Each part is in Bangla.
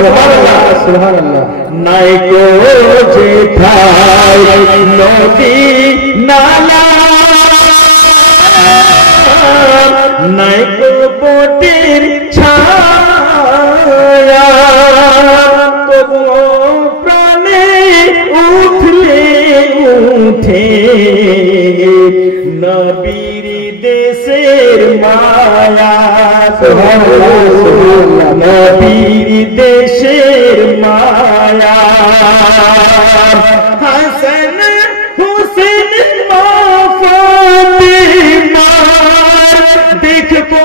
সুবহানাল্লাহ সুবহানাল্লাহ। নাই কো যেথায় নদী নালা, নাই কো বটের ছায়া, তবুও প্রাণে উঠলে উঠে নবীর দেশের মায়া। নবীর দেশের মায়া। হাসান হুসেন ফাতিমা দেখবো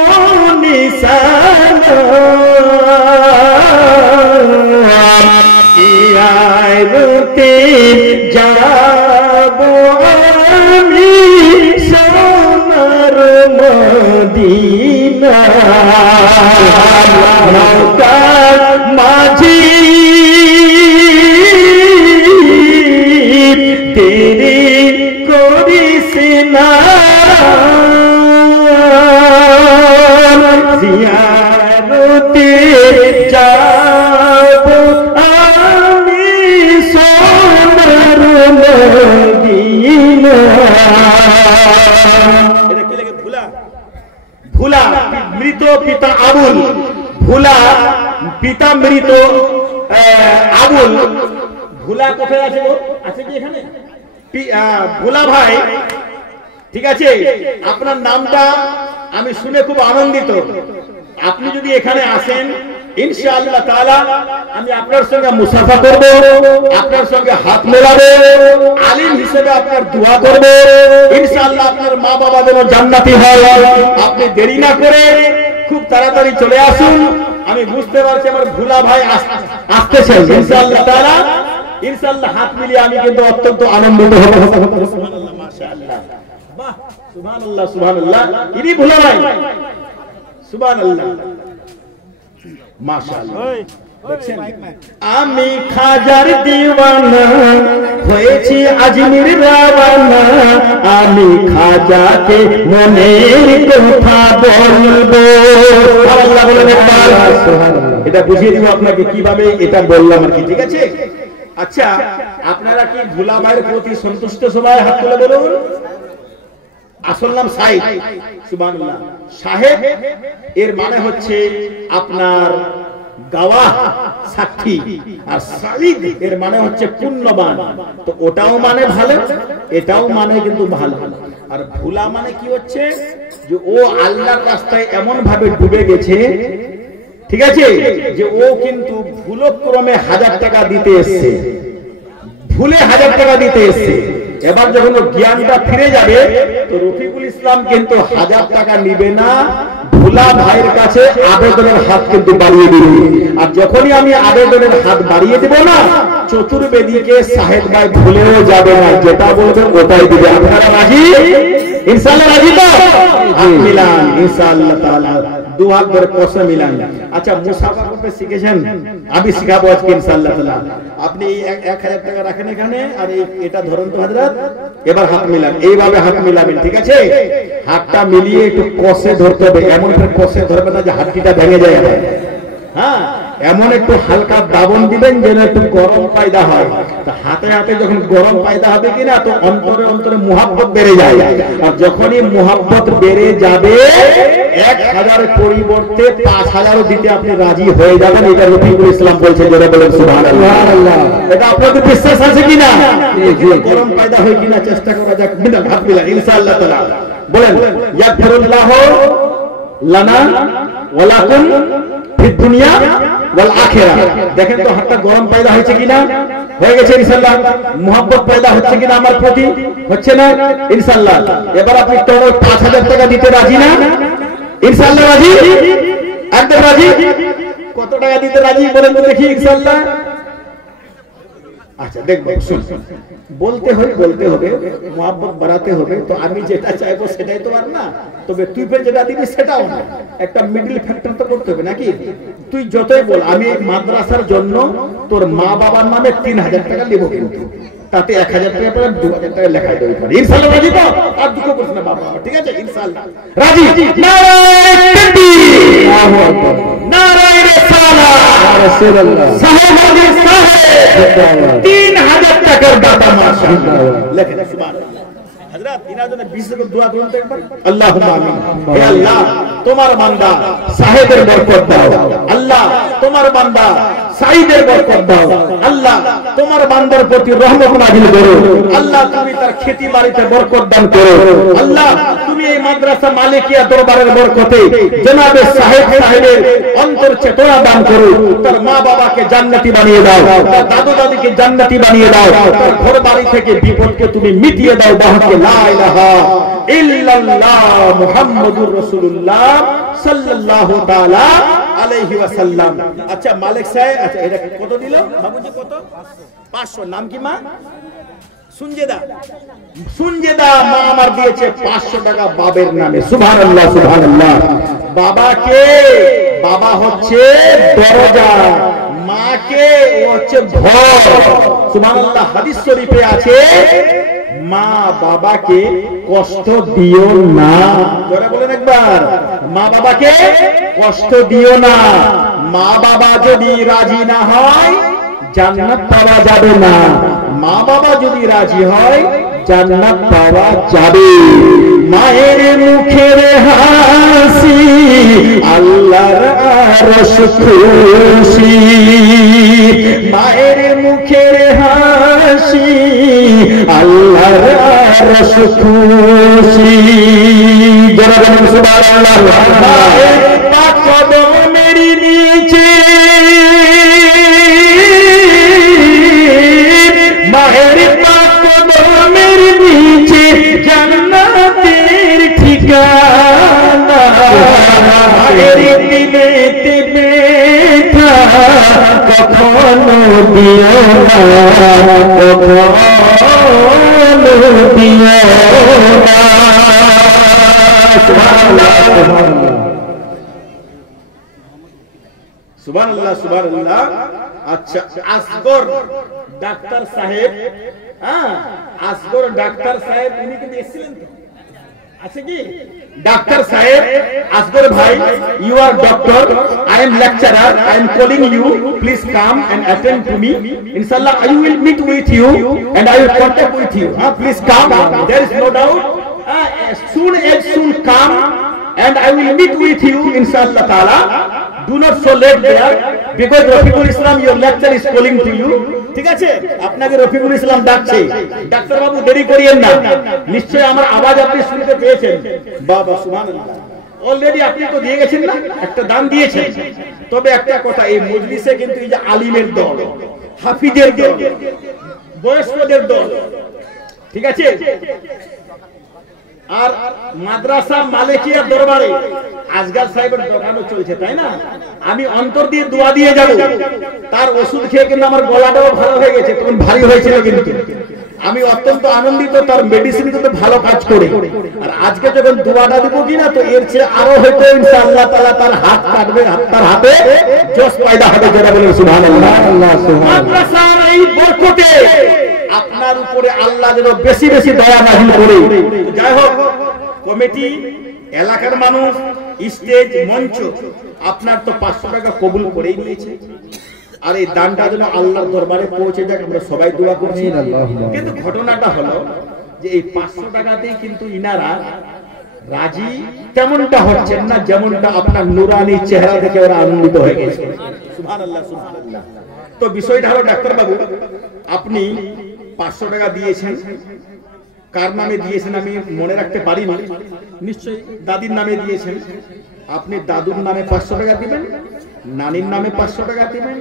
নিশানা, ইয়ারতে যাব আমি সোনার মদিনা। নৌকার মাঝি দেরি করিস না, জিয়ারতে যাব আমি সোনার মদিনা। এটা কি লাগে? ভুলা ভুলা মৃত পিতা আবুল, ভুলা পিতা মৃত আবুল। ভুলা কোথায় আছে? আছে কি এখানে? ভুলা ভাই, ঠিক আছে, আপনার নামটা আমি শুনে খুব আনন্দিত। আপনি যদি এখানে আসেন ইনশাআল্লাহ তাআলা আমি আপনার সঙ্গে মুসাফা করব, আপনার সঙ্গে হাত মেলাবো, আলিম হিসেবে আপনার দোয়া করব। ইনশাআল্লাহ আপনার মা বাবা যেন জান্নাতি হয়। আপনি দেরি না করে খুব তাড়াতাড়ি চলে আসুন। আমি বুঝতে পারছি আমার ভুলা ভাই আসতেছেন ইনশাআল্লাহ তাআলা। ইনশাআল্লাহ হাত মিলিয়ে আমি কিন্তু অত্যন্ত আনন্দিত হব। সুবহানাল্লাহ মাশাআল্লাহ, বাহ সুবহানাল্লাহ সুবহানাল্লাহ। ইনি ভুলা ভাই, সুবহানাল্লাহ মাশাআল্লাহ। দেখছেন, আমি খাজার দিওয়ানা হয়েছি আজমির রাওয়ানা, আমি খাজাকে মনের কথা বলবো। আল্লাহ বলেন একবার এটা বুঝিয়ে দিব আপনাকে কিভাবে এটা বললাম আর কি, ঠিক আছে? আচ্ছা, আপনারা কি ভোলা ভাইয়ের প্রতি সন্তুষ্ট? সবাই হাত তুলে বলুন। আসল নাম সাহেব, সুবহানাল্লাহ। সাহেব এর মানে হচ্ছে আপনার গাওয়া, সাক্ষী। আর সাঈদ এর মানে হচ্ছে পুণ্যবান। তো ওটাও মানে ভালো, এটাও মানে কিন্তু ভালো। আর ভুলা মানে কি হচ্ছে? যে ও আল্লাহর রাস্তায় এমন ভাবে ডুবে গেছে, ঠিক আছে, যে ও কিন্তু ভুলক্রমে 1000 টাকা দিতে এসছে, ভুলে 1000 টাকা দিতে এসছে। এবার যখন জ্ঞানটা ফিরে যাবে তো রফিকুল ইসলাম কিন্তু 1000 টাকা নিবে না, ভোলা ভাইয়ের কাছে আবেদনের হাত কিন্তু বাড়িয়ে দিবে। আর যখনই আমি আবেদনের হাত বাড়িয়ে দেব না, চতুর্বেদীকে সাহেব ভাই ভুলেও যাবে না, যেটা বলবেন ওটাই দিবে। আপনারা রাজি? ইনশাআল্লাহ রাজি তো? মিলান ইনশাআল্লাহ তাআলা, দু হাত ধরে কসম মিলান। আচ্ছা, মুসাফা করতে শিখেছেন? আমি শিখাবো আজকে ইনশাআল্লাহ তাআলা। আপনি 1000 টাকা রাখেন এখানে, আর এটা ধরুন তো হযরত, এবার হাত মিলান, এইভাবে হাত মিলাবেন, ঠিক আছে? হাতটা মিলিয়ে একটু কষে ধরতে হবে, এমন একটা কষে ধরবে না যে হাতটা ভেঙে যায়। হ্যাঁ, এমন একটু হালকা দাবন দিবেন যেন একটু গরম পায়দা হয়। তো হাতে হাতে যখন গরম পায়দা হবে কিনা, তো অন্তরে অন্তরে মুহাব্বত বেড়ে যায়। আর যখনই মুহাব্বত বেড়ে যাবে 1000 পরিবর্তে 5000 দিতে আপনি রাজি হয়ে যাবেন। এটা রফিকুল ইসলাম বলছে, যারা বলেন সুবহানাল্লাহ। এটা আপনাদের বিশ্বাস আছে কিনা? গরম পায়দা হয় কিনা চেষ্টা করা যাক। মিলান, হাত মিলান ইনশাআল্লাহ তাআলা। বলেন ইয়াগফিরুল্লাহু লানা ওয়া লাকুম ফিদ দুনিয়া ওয়াল আখিরাহ। দেখেন তো হাতটা গরম পায়দা হয়েছে কিনা? হয়ে গেছে ইনশাআল্লাহ। মুহাব্বত পায়দা হচ্ছে কিনা আমার প্রতি? হচ্ছে না ইনশাআল্লাহ। এবার আপনি তো 5000 টাকা দিতে রাজি না? ইনশাআল্লাহ রাজি? একদম রাজি? কত টাকা দিতে রাজি বলেন তো দেখি ইনশাআল্লাহ। আচ্ছা দেখবো, শুন, বলতে হবে, মুহাব্বত বাড়াতে হবে। তো আমি যেটা চাইবো সেটাই তো আর না, তবে তুই যেটা দিবি সেটাও না, একটা মিডল ফ্যাক্টর তো করতে হবে নাকি? তুই যতই বল আমি মাদ্রাসার জন্য তোর মা বাবার নামে 3000 টাকা নেব, কিন্তু তাতে 1000 টাকা পরে 2000 টাকা লেখাই দেবে পারে। ইনশাআল্লাহ রাজি তো? আর দুঃখ করছ না বাবা, ঠিক আছে? ইনশাআল্লাহ রাজি। নারায়ে তাকবীর, আল্লাহু আকবার, নারায়ে রিসালাত, সাহেব আলী সাহেব 3000 টাকার দাতা মাশাআল্লাহ লেখেন সুবহানাল্লাহ হযরত ইনার জন্য 20 টাকা দোয়া করুন তো একবার আল্লাহুম্মা আমিন হে আল্লাহ তোমার বান্দা সাহেবের বরকত দাও আল্লাহ তোমার বান্দা সাইদের বরকত দাও আল্লাহ তোমার বান্দার প্রতি রহমত নাযিল করো আল্লাহ তুমি তার খেতি বাড়িতে বরকত দান করো আল্লাহ তুমি এই মাদ্রাসা মালিকিয়া দরবারের বরকতে জনাবে সাহেবের অন্তর চেতনা দান করো তার মা বাবাকে জান্নাতি বানিয়ে দাও তার দাদু দাদিকে জান্নাতি বানিয়ে দাও তার ঘর বাড়ি থেকে বিপদকে তুমি মিটিয়ে দাও বাহাকে লা ইলাহা ইল্লাল্লাহ মুহাম্মাদুর রাসূলুল্লাহ সাল্লাল্লাহু তাআলা আলাইহি ওয়াসাল্লাম আচ্ছা মালিক সাহেব আচ্ছা এটা কত দিল বাবুজি কত 500 নাম কি মা সুনজেদা মা আমার দিয়েছে 500 টাকা বাবার নামে সুবহানাল্লাহ সুবহানাল্লাহ বাবা হচ্ছে দরজা মাকে হচ্ছে ঘর সুবহানাল্লাহ হাদিস শরীফে আছে মা বাবাকে কষ্ট দিও না জোরে বলেন একবার মা বাবাকে কষ্ট দিও না মা বাবা যদি রাজি না হয় জান্নাত পাওয়া যাবে না মা বাবা যদি রাজি হয় জান্নাত পাওয়া যাবে মায়ের মুখের হাসি আল্লাহর আরশ খুশি মায়ের মুখের হাসি আল্লাহর আরশ খুশি যারা বলেন সুবহানাল্লাহ মায়ের পাক কদমের নিচে মায়ের পাক কদমের নিচে জান্নাতের ঠিকানা মায়ের দিলেতে ব্যথা কখনো দিও না কখনো দিও না সুবহানাল্লাহ সুবহানাল্লাহ আচ্ছা আসগর ডাক্তার সাহেব আসগর ডাক্তার সাহেব উনি কিন্তু এসেছিলেন তো আছে কি ডাক্তার সাহেব আসগর ভাই you are doctor I am lecturer I am calling you please come and attend to me inshallah I will meet with you and I will contact with you please come there is no doubt as soon come and I will meet with you inshallah taala do not so late there because Rafiqul Islam your lecture is calling to you ঠিক আছে আপনাকে রফিকুল ইসলাম ডাকছে ডাক্তার বাবু দেরি করিয়েন না নিশ্চয়ই আমার আওয়াজ আপনি শুনতে পেয়েছেন বাবা সুবহানাল্লাহ অলরেডি আপনি তো দিয়ে গেছেন না একটা দান দিয়েছেন তবে একটা কথা এই মজলিসে কিন্তু এই যে আলিমের দল হাফিজের দল বয়স্কদের দল ঠিক আছে আর মাদ্রাসা মালিকিয়া দরবারে আজগার সাহেবের দোকানও চলছে তাই না আমি অন্তর দিয়ে দোয়া দিয়ে যাব তার ওষুধ খেয়ে কিন্তু আমার গলাটাও ভালো হয়ে গেছে তখন ভারী হয়েছিল কিন্তু আমি অত্যন্ত আনন্দিত তার মেডিসিন কিন্তু ভালো কাজ করে আর আজকে যখন দোয়াটা দিব কিনা তো এর চেয়ে আরো হয়তো ইনশাআল্লাহ তাআলা তার হাত কাটবে তার হাতে জোশ পয়দা হবে যারা বলেন সুবহানাল্লাহ আল্লাহ সুবহানাল্লাহ মাদ্রাসার এই বরকতে আপনার উপরে আল্লাহ যেন বেশি বেশি দয়া নাযিল করে যাই হোক কমিটি এলাকার মানুষ স্টেজ মঞ্চ আপনার তো 500 টাকা কবুল করেই নিয়েছে আর এই দানটা যেন আল্লাহর দরবারে পৌঁছে যাক আমরা সবাই দোয়া করছি কিন্তু ঘটনাটা হলো যে এই 500 টাকাতেই কিন্তু ইনারা রাজি তেমনটা হচ্ছেন না যেমনটা আপনার নুরানি চেহারা দেখে ওরা আনন্দিত হয়ে গেছে সুবহানাল্লাহ সুবহানাল্লাহ তো বিষয়টা হলো ডাক্তার বাবু আপনি 500 টাকা দিয়েছেন কার নামে দিয়েছেন আমি মনে রাখতে পারি না নিশ্চয়ই দাদির নামে দিয়েছেন আপনি দাদুর নামে 500 টাকা দিবেন নানির নামে 500 টাকা দিবেন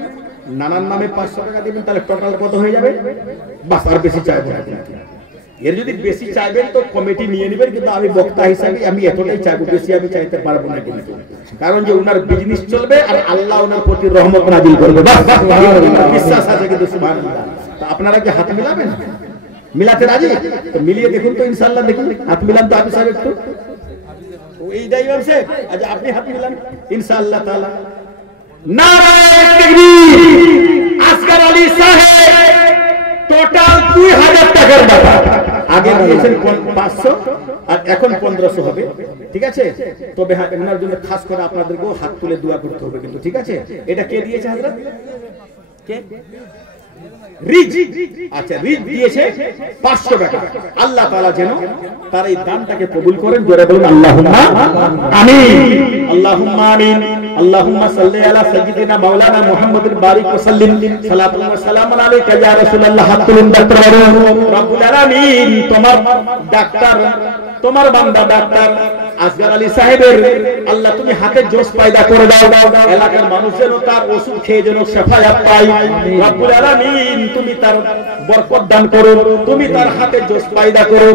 নানার নামে 500 টাকা দিবেন তাহলে টোটাল কত হয়ে যাবে বাস আর বেশি চাইবেন না এর যদি বেশি চাইবেন তো কমিটি নিয়ে নেবেন কিন্তু আমি বক্তা হিসেবে আমি এতটাই চাইবো বেশি আমি চাইতে পারবো না কিন্তু কারণ যে ওনার বিজনেস চলবে আর আল্লাহ ওনার প্রতি রহমত নাযিল করবে বিশ্বাস আছে কিন্তু সুবহানাল্লাহ তো আপনারা কি হাত মিলাবেন মিলাতে রাজি তো মিলিয়ে দেখুন তো ইনশাআল্লাহ দেখুন হাত মিলান তো আপনি সাহেব একটু এই দাইবান সাহেব আচ্ছা আপনি হাত মিলান ইনশাআল্লাহ তাআলা নারায়ে তাকবীর আসগর আলী সাহেব টোটাল 2000 টাকার ব্যাপার আগে দিয়েছেন 500 আর এখন 1500 হবে, ঠিক আছে? তবে হ্যাঁ, এনার জন্য খাস করে আপনাদেরকেও হাত তুলে দোয়া করতে হবে কিন্তু, ঠিক আছে? এটা কে দিয়েছে হযরত? কে? রিজ। আচ্ছা, রিজ দিয়েছে 500 টাকা। আল্লাহ তাআলা যেন তার এই দানটাকে কবুল করেন। জোরে বলুন আল্লাহুম্মা আমিন, আল্লাহুম্মা আমিন। আল্লাহুম্মা সাল্লি আলা সাইয়্যিদিনা মাওলানা মুহাম্মাদিন বারিক ওয়া সাল্লিম, সালাতু ওয়া সালামুন আলাইকা ইয়া রাসূলুল্লাহ। হাত তুলুন ডাক্তার বাবু। রব্বুল আলামিন, তোমার ডাক্তার, তোমার বান্দা ডাক্তার আসগর আলী সাহেবের আল্লাহ তুমি হাতে জোশ পয়দা করে দাও, এলাকার মানুষ যেন তার ওষুধ খেয়ে যেন শাফায়াত পায়। রব্বুল আলামিন, তুমি তার বরকত দান করো, তুমি তার হাতে জোশ পয়দা করো।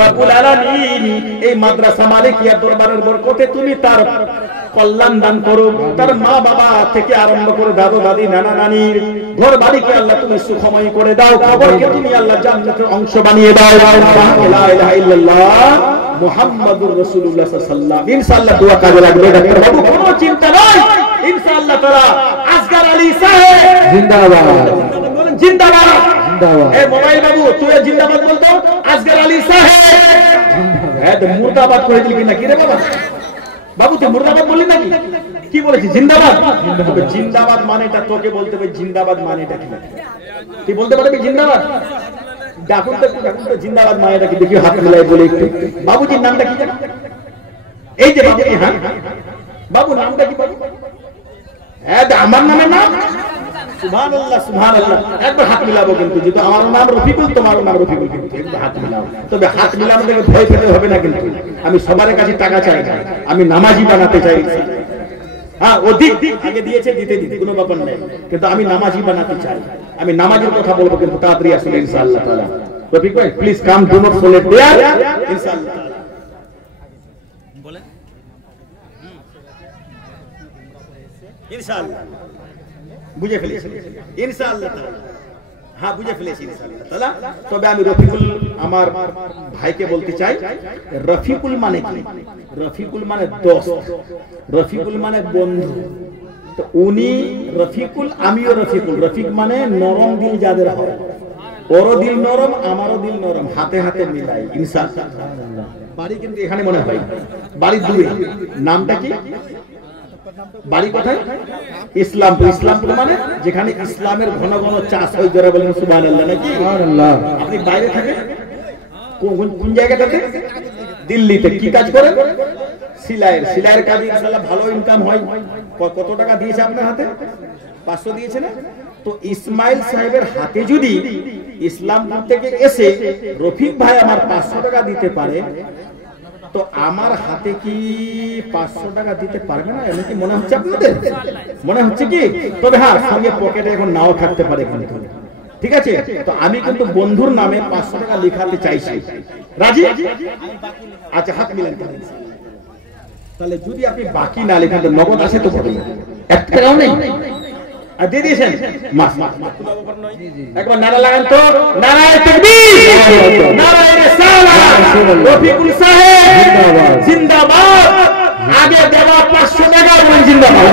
রব্বুল আলামিন, এই মাদ্রাসা মালিকিয়া দরবারের বরকতে তুমি তার কল্যাণ দান করো। তার মা বাবা থেকে আরম্ভ করে দাদু দাদি নানা নানির ঘর বাড়িকে আল্লাহ তুমি সুখময় করে দাও। কবরকে তুমি আল্লাহ জান্নাতের অংশ বানিয়ে দাও। লা ইলাহা ইল্লাল্লাহ মুহাম্মাদুর রাসূলুল্লাহ সাল্লাল্লাহু আলাইহি ওয়াসাল্লাম। ইনশাআল্লাহ দোয়া কাজে লাগবে ডাক্তার বাবু, কোনো চিন্তা নাই। ইনশাআল্লাহ তাআলা আসগর আলী সাহেব জিন্দাবাদ, বলেন জিন্দাবাদ, জিন্দাবাদ। এই মোবাইল বাবু তুই জিন্দাবাদ বলতো, আসগর আলী সাহেব জিন্দাবাদ। হ্যাঁ তো মুর্দাবাদ করে দিলি কিনা কি রে বাবা? বাবু তুই মুর্দাবাদ বললি নাকি? কি বলেছিস? জিন্দাবাদ। জিন্দাবাদ মানেটা তোকে বলতে হবে, জিন্দাবাদ মানেটা কি তুই বলতে পারবি? জিন্দাবাদ ডাকুন তো, জিন্দাবাদ মানেটা কি দেখি, হাত মিলাই বলে একটু। বাবুজির নামটা কি জানো? এই যে বাবুজি, হ্যাঁ বাবু নামটা কি বাবু? হ্যাঁ আমার নামের নাম সুবহানাল্লাহ, সুবহানাল্লাহ। একবার হাত মিলাবো কিন্তু, যেহেতু আমার নাম রফিকুল, তোমার নাম রফিকুল, কিন্তু একবার হাত মিলাবো। তবে হাত মিলাবো দেখে ভয় পেতে হবে না কিন্তু। আমি সবার কাছে টাকা চাই না, আমি নামাজি বানাতে চাই। হ্যাঁ অধিক আগে দিয়েছে, দিতে দিতে কোনো ব্যাপার নেই, কিন্তু আমি নামাজি বানাতে চাই। আমি নামাজের কথা বলবো কিন্তু তাড়াতাড়ি আসলে ইনশাআল্লাহ তাআলা। রফিক ভাই please come, do not forget there ইনশাআল্লাহ বলেন ইনশাআল্লাহ। বুঝে ফেলেছি ইনশাআল্লাহ তাআলা, হ্যাঁ বুঝে ফেলেছি ইনশাআল্লাহ তাআলা। তবে আমি রফিকুল আমার ভাইকে বলতে চাই, রফিকুল মানে কি? রফিকুল মানে দোস্ত, রফিকুল মানে বন্ধু। তো উনি রফিকুল, আমিও রফিকুল। রফিক মানে নরম দিল যাদের হয়, ওরও দিল নরম, আমারও দিল নরম, হাতে হাতে মিলাই ইনশাআল্লাহ। বাড়ি কিন্তু এখানে মনে হয়, বাড়ি দূরে। নামটা কি? বাড়ি কোথায়? ইসলামপুর। ইসলামপুর মানে যেখানে ইসলামের ঘন ঘন চাষ হয়। যারা বলেন সুবহানাল্লাহ নাকি? সুবহানাল্লাহ। আপনি বাইরে থাকেন কোন জায়গাটাতে? দিল্লিতে। কি কাজ করেন? সিলাইয়ের। সিলাইয়ের কাজে ইনশাআল্লাহ ভালো ইনকাম হয়। কত টাকা দিয়েছে আপনার হাতে? 500 দিয়েছে না? তো ইসমাইল সাহেবের হাতে যদি ইসলামপুর থেকে এসে রফিক ভাই আমার 500 টাকা দিতে পারে, তো আমার হাতে কি 500 টাকা দিতে পারবে না? এমন কি মনে হচ্ছে আপনাদের? মনে হচ্ছে কি? তবে হ্যাঁ, সঙ্গে পকেটে এখন নাও থাকতে পারে কিন্তু, ঠিক আছে? তো আমি কিন্তু বন্ধুর নামে 500 টাকা লিখাতে চাইছি। রাজি? আচ্ছা হাত মিলান। তাহলে যদি আপনি বাকি না লিখেন তো নগদ আছে তো বলেন, 1 টাকাও নেই আর দিয়ে দিয়েছেন। একবার নারা লাগান তো, নারায়ে তাকবীর, নারায়ে রিসালাত। রফিকুল সাহেব জিন্দাবাদ। আগে দেওয়া 500 টাকা বলেন জিন্দাবাদ।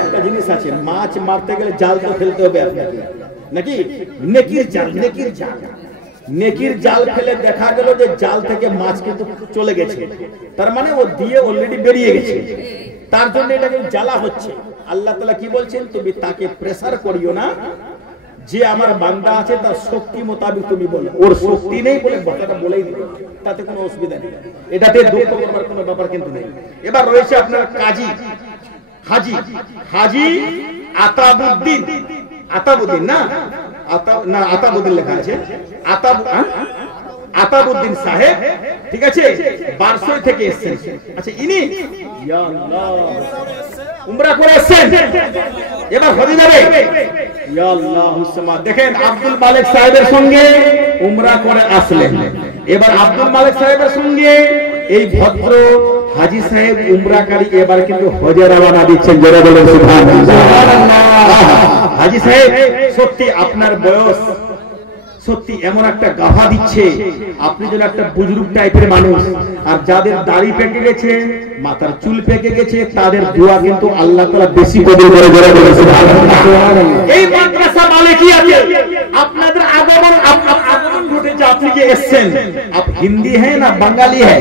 একটা জিনিস আছে, মাছ মারতে গেলে জাল তো ফেলতে হবে আপনাকে নাকি? নেকির জাল, নেকির জাল। নেকির জাল ফেলে দেখা গেল যে জাল থেকে মাছ কিন্তু চলে গেছে, তার মানে ও দিয়ে অলরেডি বেরিয়ে গেছে। তার জন্য এটাকে জ্বালা হচ্ছে। আল্লাহ তাআলা কি বলছেন? তুমি তাকে প্রেসার করিও না, যে আমার বান্দা আছে তার শক্তি মোতাবেক তুমি বলো। ওর শক্তি নেই বলে কথাটা বলেই দিবে, তাতে কোনো অসুবিধা নেই। এটাতে দুঃখ করার কোনো ব্যাপার কিন্তু নেই। এবার রয়েছে আপনার কাজী, হাজি। হাজি আতাবউদ্দিন, আতাবউদ্দিন না, আতাবউদ্দিন লেখা আছে, আতাবউদ্দিন সাহেব, ঠিক আছে? বারসই থেকে এসেছেন। আচ্ছা ইনি ইয়া আল্লাহ উমরা করে এসেছেন, এবার হজে যাবে। ইয়া আল্লাহ হুসমা। দেখেন আব্দুল মালিক সাহেবের সঙ্গে উমরা করে আসলেন, এবার আব্দুল মালিক সাহেবের সঙ্গে এই ভদ্র হাজী সাহেব উমরাকারী এবার কিন্তু হজে রওনা দিচ্ছেন। যারা বলেন সুবহানাল্লাহ। হাজী সাহেব সত্যি আপনার বয়স সত্যি এমন একটা গাফা দিচ্ছে, আপনি যেন একটা বুজুর্গ টাইপের মানুষ। আর যাদের দাড়ি পেকে গেছে, মাথার চুল পেকে গেছে, তাদের দোয়া কিন্তু আল্লাহ তাআলা বেশি কবুল করে। যারা বলেন সুবহানাল্লাহ। এই মাদ্রাসা মালিকিয়াতে আপনাদের আগমন ঘটেছে, আপনি আপনি যে এসছেন आप हिंदी है ना बंगाली है?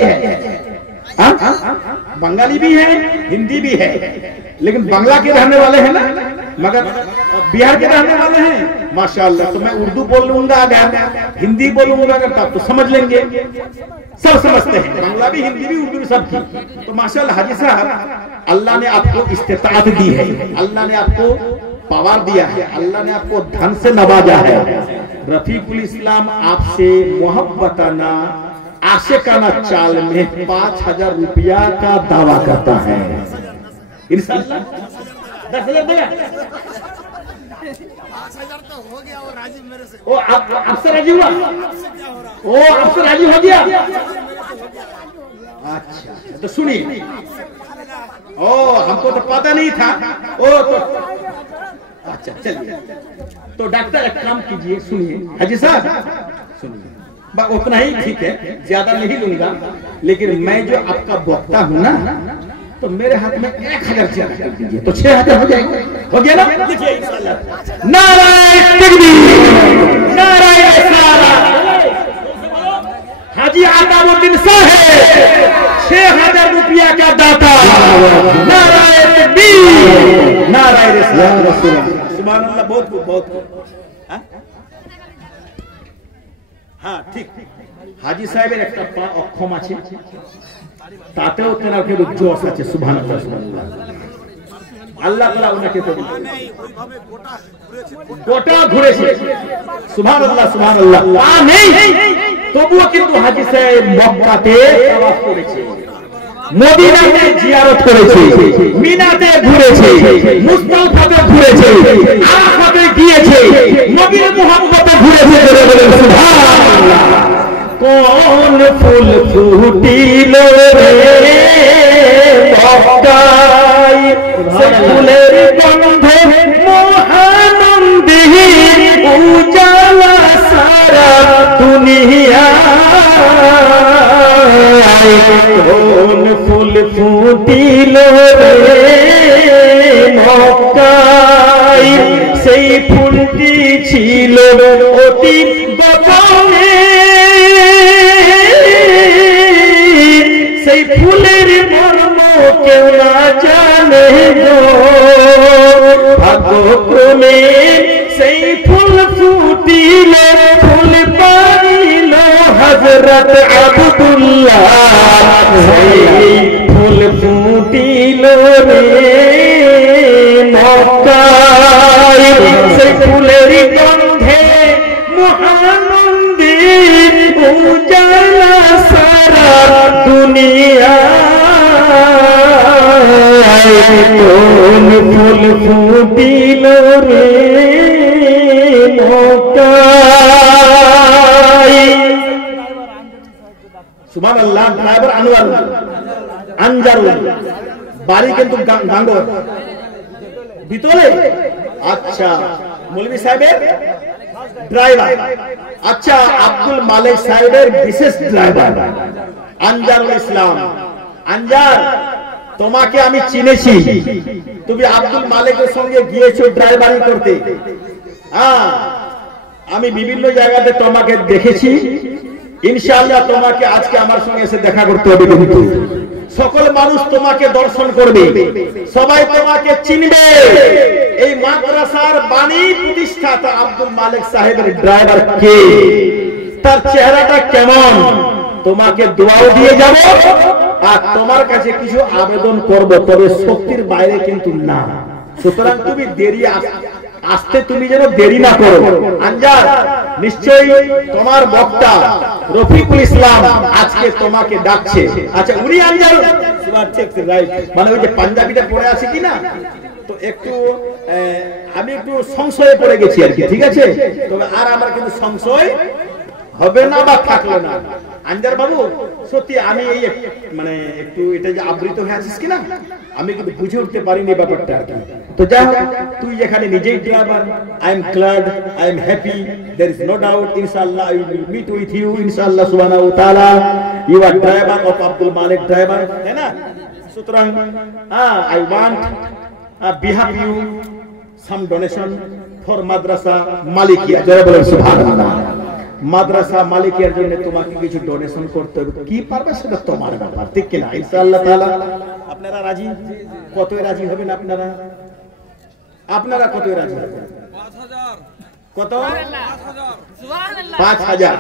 बंगाली भी है, हिंदी भी है, लेकिन बांग्ला के रहने वाले हैं ना, मगर बिहार के रहने वाले हैं माशाअल्लाह। तो मैं उर्दू बोल लूंगा अगर, हिंदी बोलूंगा अगर, तब तो समझ लेंगे, सब समझते हैं, बांग्ला भी, हिंदी भी, उर्दू भी, सब की। तो माशाअल्लाह हाजी साहब, अल्लाह ने आपको इस्तिताअत दी है, अल्लाह ने आपको पावर दिया है, अल्लाह ने आपको धन से नवाजा है। रफीकुल इस्लाम आपसे मोहब्बताना आशिकाना चाल में 5000 रुपया का दावा करता है। इंशाअल्लाह 10,000 देगा, 5000 तो हो गया, वो राजी मेरे से। ओ आपसे राजी हुआ? ओ आपसे राजी हो गया? अच्छा तो सुनिए, ओ हमको तो पता नहीं था। ओ तो अच्छा चलिए, तो डॉक्टर एक काम कीजिए, सुनिए हाजी साहब, सुनिए, बस उतना ही ठीक है, ज्यादा नहीं लूंगा, लेकिन मैं जो आपका वक्ता हूँ ना, तो मेरे हाथ में 1000 ज्यादा कर दीजिए, तो 6000 हो जाएगा। हो गया ना? देखिए इंशाअल्लाह। नाराए तकबीर, नाराए रिसालत। हाजी आताउद्दीन साहब 6000 रुपया का दाता। नाराए तकबीर, नाराए रिसालत। सुभान अल्लाह, बहुत बहुत। हाँ ठीक, हाजी साहेবের একটা পা অক্ষম আছে, তাতেও তেনার কিন্তু জোশ আছে। সুবহানাল্লাহ, সুবহানাল্লাহ, আল্লাহ তাআলা ওনাকে তো গোটা ঘুরেছে। সুবহানাল্লাহ, সুবহানাল্লাহ, পা নেই, তবুও কিন্তু হাজি সাহেব মক্কাতে তাওয়াফ করেছে, মদিনাতে জিয়ারত করেছে, মিনাতে ঘুরেছে, মুজদালিফাতে ঘুরেছে, আরাফাতে গিয়েছে, নবীর মুহাম্মতে ঘুরেছে। বলেন সুবহানাল্লাহ। কোন ফুল ফুটিল রে মক্কায়, সে ফুলের গন্ধে মহানন্দে উজালা সারা দুনিয়া। কোন ফুল ফুটিল রে মক্কায়, সেই ফুলটি ছিল অতি গোপনে, সেই ফুলের মর্ম কেউ না জানে গো, ভাগ্যক্রমে সেই ফুল ফুটিল, ফুল পাইল হযরত আব্দুল্লাহ, সেই ফুল ফুটিল রে মক্কায়, সেই ফুলের গন্ধে মহানন্দে উজালা সারা দুনিয়া। কোন ফুল ফুটিল রে মক্কায়। সুবহানাল্লাহ। ড্রাইভার আনোয়ার আনজারুল, বাড়ি কিন্তু গাঙ্গর ভিতরে। আচ্ছা, মৌলভী সাহেবের ড্রাইভার। আচ্ছা, আব্দুল মালিক সাহেবের বিশেষ ড্রাইভার আনজারুল ইসলাম। আনজার, তোমাকে আমি চিনেছি, তুমি আব্দুল মালিকের সঙ্গে গিয়েছো ড্রাইভারি করতে। হ্যাঁ, আমি বিভিন্ন জায়গাতে তোমাকে দেখেছি। ইনশাআল্লাহ তোমাকে আজকে আমার সঙ্গে এসে দেখা করতে হবে। কিন্তু সকল মানুষ তোমাকে দর্শন করবে, সবাই তোমাকে চিনবে। এই মাদ্রাসার বাণী প্রতিষ্ঠাতা আব্দুল মালিক সাহেবের ড্রাইভার কে, তার চেহারাটা কেমন, তোমাকে দোয়াও দিয়ে যাব, আর তোমার কাছে কিছু আবেদন করব, তবে শক্তির বাইরে কিন্তু না। সুতরাং তুমি দেরি আসতে তুমি যেন দেরি না করো। আনজার, নিশ্চয়ই তোমার বক্তা রফিকুল ইসলাম আজকে তোমাকে ডাকছে। আচ্ছা, উনি আনজার, মানে ওই যে পাঞ্জাবিটা পরে আছে কিনা, তো একটু আমি একটু সংশয়ে পড়ে গেছি আর কি, ঠিক আছে? তবে আর আমার কিন্তু সংশয় হবে না বা থাকলো না। আনজার বাবু, সত্যি আমি এই মানে একটু এটা যে আবৃত হয়ে আছিস কিনা, আমি কিন্তু বুঝে উঠতে পারিনি ব্যাপারটা আর কি। তো যাই হোক, তুই যেখানে নিজেই driver, I am glad, I am happy, there is no doubt, ইনশাআল্লাহ I will meet with you, ইনশাআল্লাহ সুবহানাহু ওয়া তাআলা। You are driver of Abdul Malik driver, তাই না? সুতরাং I want behave you some donation for Madrasa Malikia. যারা বলেন সুবহানাল্লাহ। মাদ্রাসা মালিকের জন্য তোমাকে কিছু ডোনেশন করতে হবে, কি পারবে সেটা তোমার ব্যাপার, ঠিক কিনা? ইনশাআল্লাহ তাআলা আপনারা রাজি? কতই রাজি হবেন আপনারা? আপনারা কতই রাজি হবেন? 5000। কত? 5000।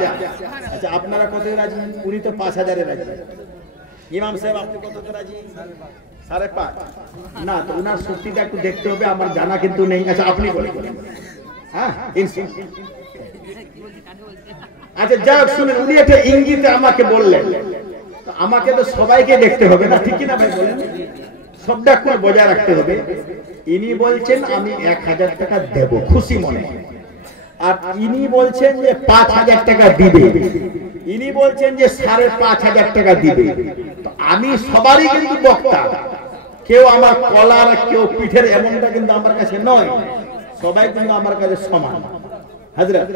আচ্ছা আপনারা কতই রাজি? উনি তো 5000 এ রাজি। ইমাম সাহেব আপনি কততে রাজি? 5.5। না তো উনার শক্তিটা একটু দেখতে হবে, আমার জানা কিন্তু নেই। আচ্ছা আপনি বলেন। হ্যাঁ আচ্ছা যাক শুনেন, উনি একটা ইঙ্গিতে আমাকে বললেন, আমাকে তো সবাইকে দেখতে হবে না, ঠিক কিনা ভাই বলেন? সবটা একটু বজায় রাখতে হবে। ইনি বলছেন আমি 1000 টাকা দেব খুশি মনে, আর ইনি বলছেন যে 5000 টাকা দিবে, ইনি বলছেন যে 5,500 টাকা দিবে। তো আমি সবারই কিন্তু বক্তা, কেউ আমার কলার কেউ পিঠের এমনটা কিন্তু আমার কাছে নয়, সবাই কিন্তু আমার কাছে সমান। হযরত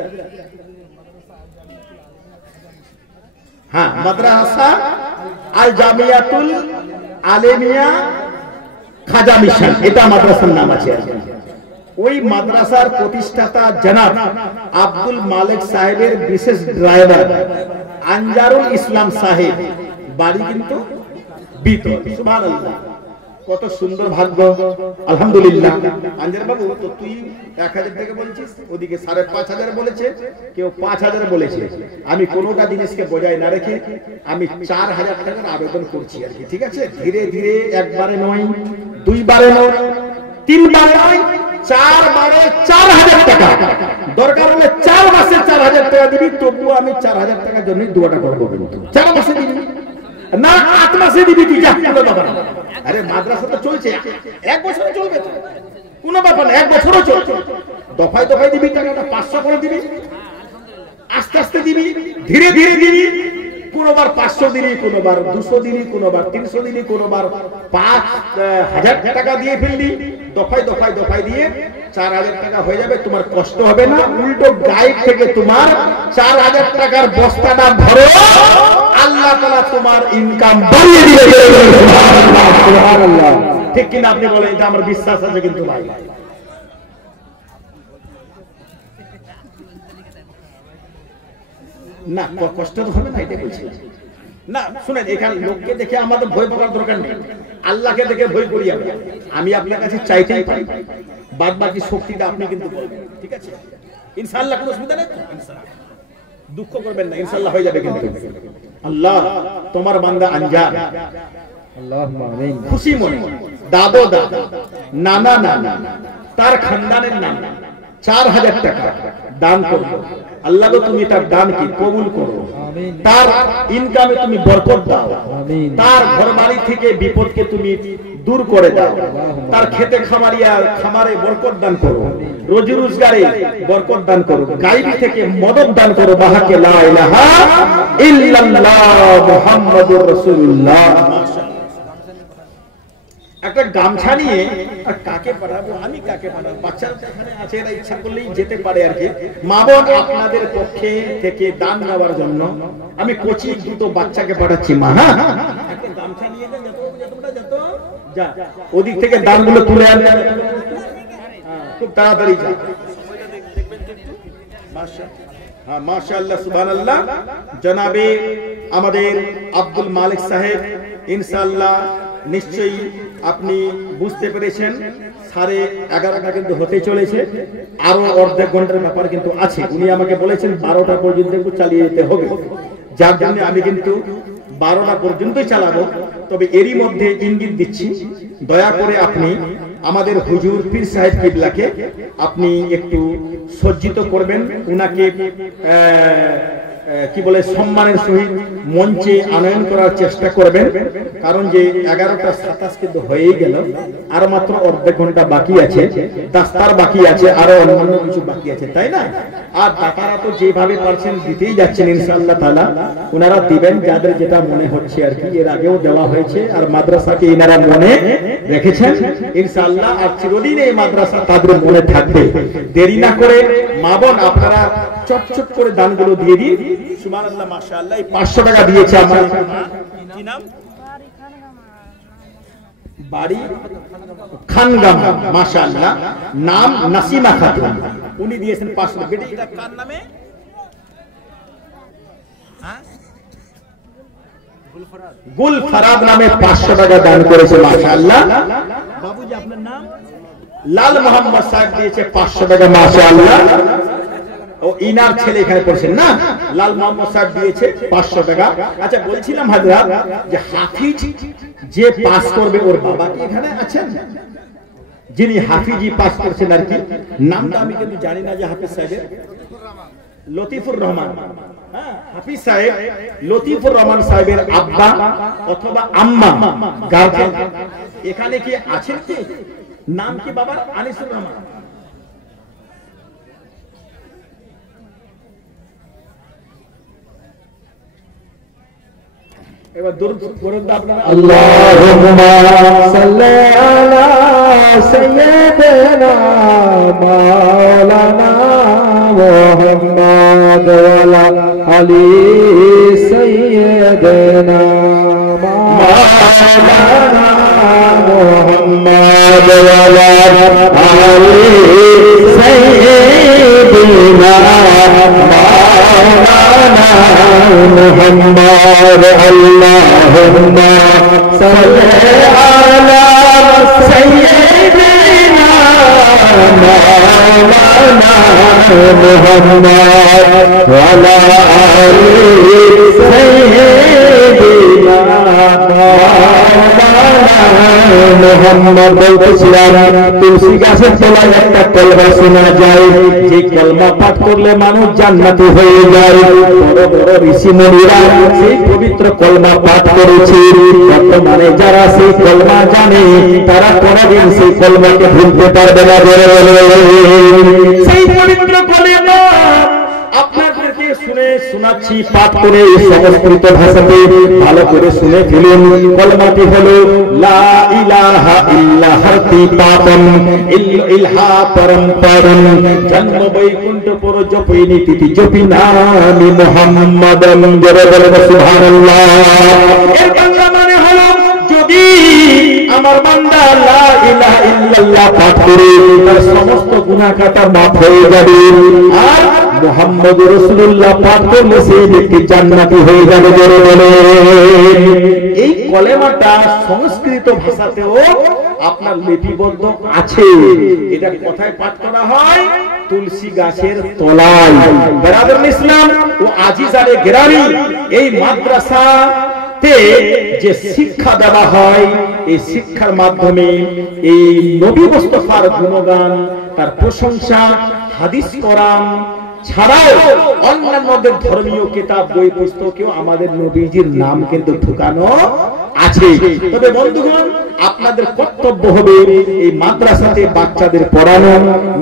হ্যাঁ মাদ্রাসা আল জামিয়াতুল আলেমিয়া খাজা মিশন, এটা মাদ্রাসার নাম আছে। ওই মাদ্রাসার প্রতিষ্ঠাতা জনাব আব্দুল মালিক সাহেবের বিশেষ ড্রাইভার আনজারুল ইসলাম সাহেব, বাড়ি কিন্তু বিতর। সুবহানাল্লাহ, কত সুন্দর ভাগ্য, আলহামদুলিল্লাহ। আনজার বাবু তো তুই 1000 টাকা বলছিস, ওদিকে 5,500 বলেছে, কেউ 5000 বলেছে। আমি কোনোটা জিনিসকে বজায় না রেখে আমি 4000 টাকার আবেদন করছি আর কি, ঠিক আছে? ধীরে ধীরে, একবারে নয়, দুইবারে নয়, তিনবারে নয়, 4 বারে 4000 টাকা। দরকার হলে 4 মাসে 4000 টাকা দিবি, তবুও আমি 4000 টাকার জন্য দোয়াটা করবো। কিন্তু 4 মাসে দিবি না, 8 মাসে দিবি, তুই যা, কোনো ব্যাপার না। আরে মাদ্রাসা তো চলছে, 1 বছর চলবে তো, কোনো ব্যাপার না, 1 বছরও চলছে। দফায় দফায় দিবি টাকাটা, 500 করে দিবি, আস্তে আস্তে দিবি, ধীরে ধীরে দিবি। কোনোবার 500 দিবি, কোনোবার 200 দিবি, কোনোবার 300 দিবি, কোনোবার 5000 টাকা দিয়ে ফেলবি। দফায় দফায় দফায় দিয়ে 4000 টাকা হয়ে যাবে, তোমার কষ্ট হবে না। উল্টো গাইড থেকে তোমার 4000 টাকার বস্তাটা ভরো, আল্লাহ তাআলা তোমার ইনকাম বাড়িয়ে দিবে। সুবহানাল্লাহ, ঠিক কিনা আপনি বলেন? এটা আমার বিশ্বাস আছে কিন্তু ভাই। না কষ্ট তো হবে না, এটা বলছি না। শুনেন, এখানে লোককে দেখে আমাদের ভয় পাওয়ার দরকার নেই, আল্লাহকে দেখে ভয় করি আমরা। আমি আপনার কাছে চাইতেই পারি, বাদ বাকি শক্তিটা আপনি কিন্তু বলবেন, ঠিক আছে? ইনশাআল্লাহ, কোনো অসুবিধা নেই, ইনশাআল্লাহ দুঃখ করবেন না, ইনশাআল্লাহ হয়ে যাবে। কিন্তু আল্লাহ তোমার বান্দা আনজার, আল্লাহুম্মা আমিন, খুশি মনে দাদো দাদা নানা নানা তার খানদানের নাম 4000 টাকা দান করবে। আল্লাহ গো তুমি তার দান কি কবুল করো, তার ইনকামে তুমি বরকত দাও, তার ঘরবাড়ি থেকে বিপদকে তুমি দূর করে দাও, তার খেতে খামারে বরকত দান করো, রোজি রোজগারে বরকত দান করো, গায়বী থেকে মদদ দান করো। বাহাকে লা ইলাহা ইল্লাল্লাহ মুহাম্মাদুর রাসূলুল্লাহ। একটা গামছা নিয়ে আর কাকে পাঠাবো, আমি কাকে পাঠাবো, বাচ্চারা এখানে আছে, এরা ইচ্ছা করলেই যেতে পারে আর কি। মা বোন আপনাদের পক্ষে থেকে দান নেওয়ার জন্য আমি কোচি দুটো বাচ্চাকে পাঠাচ্ছি। মা হ্যাঁ একটা গামছা নিয়ে যান, যত যা ওদিক থেকে দানগুলো তুলে আনবে, খুব তাড়াতাড়ি যা। হ্যাঁ মাশাআল্লাহ, সুবহানাল্লাহ। জনাবে আমাদের আব্দুল মালিক সাহেব, ইনশাআল্লাহ নিশ্চয়ই আপনি বুঝতে পেরেছেন 11:30 কিন্তু হতে চলেছে, আরো অর্ধেক ঘন্টার ব্যাপার কিন্তু আছে। উনি আমাকে বলেছেন 12টা পর্যন্ত একটু চালিয়ে যেতে হবে, যার জন্য আমি কিন্তু 12টা পর্যন্তই চালাবো। তবে এরই মধ্যে ইঙ্গিত দিচ্ছি, দয়া করে আপনি আমাদের হুজুর পীর সাহেব কিবলাকে আপনি একটু সজ্জিত করবেন, উনাকে কি বলে সম্মানের সহিত মঞ্চে আনয়ন করার চেষ্টা করবেন। কারণ যে 11:27 কিন্তু হয়েই গেল, আর মাত্র অর্ধেক ঘন্টা বাকি আছে, দাস্তার বাকি আছে, আরো অন্যান্য কিছু বাকি আছে, তাই না? আর দাতারা তো যেভাবে পারছেন দিতেই যাচ্ছেন, ইনশাআল্লাহ তাআলা ওনারা দিবেন যাদের যেটা মনে হচ্ছে আর কি। এর আগেও দেওয়া হয়েছে, আর মাদ্রাসাকে এনারা মনে রেখেছেন ইনশাআল্লাহ, আর চিরদিন এই মাদ্রাসা তাদের মনে থাকবে। দেরি না করে মা বোন আপনারা চটচট করে দানগুলো দিয়ে দিন। সুবহানাল্লাহ, মাশাআল্লাহ। এই 500 টাকা দিয়েছে আমার, কি নাম? বাড়ি খানগাম, মাশাআল্লাহ। নাম নাসিমা খাতুন, উনি দিয়েছেন 500 টাকা। বেটি এটা কার নামে? গুল ফরাদ নামে 500 টাকা দান করেছে মাশাআল্লাহ। বাবুজি আপনার নাম? লাল মোহাম্মদ সাহেব দিয়েছে 500 টাকা মাশাআল্লাহ। ও ইনার ছেলে এখানে পড়ছেন না, লাল মোহাম্মদ সাহেব দিয়েছে 500 টাকা। আচ্ছা বলছিলাম হযরত যে হাফিজ যে পাস করবে ওর বাবা কি এখানে আছেন? যিনি হাফিজি পাস করছেন আর কি নামটা আমি কিন্তু জানি না যে হাফিজ সাহেবের। লতিফুর রহমান, হ্যাঁ হাফিজ সাহেব লতিফুর রহমান সাহেবের আব্বা অথবা আম্মা গার্জেন এখানে কি আছেন? কি নাম কি বাবার? আনিসুর রহমান। এবার দরুদ পড়ুন আপনারা। আল্লাহুম্মা সাল্লি আলা সাইয়্যিদিনা মাওলানা মুহাম্মদ ওয়া আলি সাইয়্যিদিনা মাওলানা মুহাম্মদ ওয়া আলি সাইয়্যিদিনা মাওলানা মুহাম্মদ। আল্লাহুম্মা সাল্লি আলা সাইয়্যিদিনা মাওলানা মুহাম্মদ ওয়া আলা আলি সাইয়্যিদিনা মোহাম্মদ। বলতেছিলাম তুলসী গাছের তলায় একটা কলমা শোনা যায়, যে কলমা পাঠ করলে মানুষ জান্নাতি হয়ে যায়। বড় বড় ঋষি মুনিরা সেই পবিত্র কলমা পাঠ করেছে। বর্তমানে যারা সেই কলমা জানে তারা কোনদিন সেই কলমাকে ভুলতে পারবে না। সেই পবিত্র কলমা আপনাদেরকে শুনে শোনাচ্ছি, পাঠ করে সংস্কৃত ভাষাতে ভালো করে শুনে ফেলুন। কলমাটি হলো লা ইলাহা ইল্লা হারতি পাপম ইলহা পরম্পরম জন্ম বৈকুণ্ঠ পর জপিনি তিথি জপি নামি মুহাম্মাদম। জোরে বলেন সুবহানাল্লাহ। এর বাংলা মানে হলো যদি আমার বান্দা লা ইলাহা ইল্লাল্লাহ পাঠ করে তার সমস্ত গুনাহ খাতা মাফ হয়ে যাবে, আর মুহাম্মদ রাসূলুল্লাহ পাঠ করলে সেই ব্যক্তি জান্নাতি হয়ে যাবে। জোরে বলেন। এই কলেমাটা সংস্কৃত ভাষাতেও আপনার লিপিবদ্ধ আছে। এটা কোথায় পাঠ করা হয়? তুলসী গাছের তলায়। বেরাদর ইসলাম ও আজিজারে গ্রামী এই মাদ্রাসাতে যে শিক্ষা দেওয়া হয়, এই শিক্ষার মাধ্যমে এই নবী মুস্তাফার গুণগান, তার প্রশংসা, হাদিস কোরআন ছাড়াও অন্যান্য ধর্মীয় কিতাব বই পুস্তকেও আমাদের নবীজির নাম কিন্তু ঢুকানো আছে। তবে বন্ধুগণ আপনাদের কর্তব্য হবে এই মাদ্রাসাতে বাচ্চাদের পড়ানো,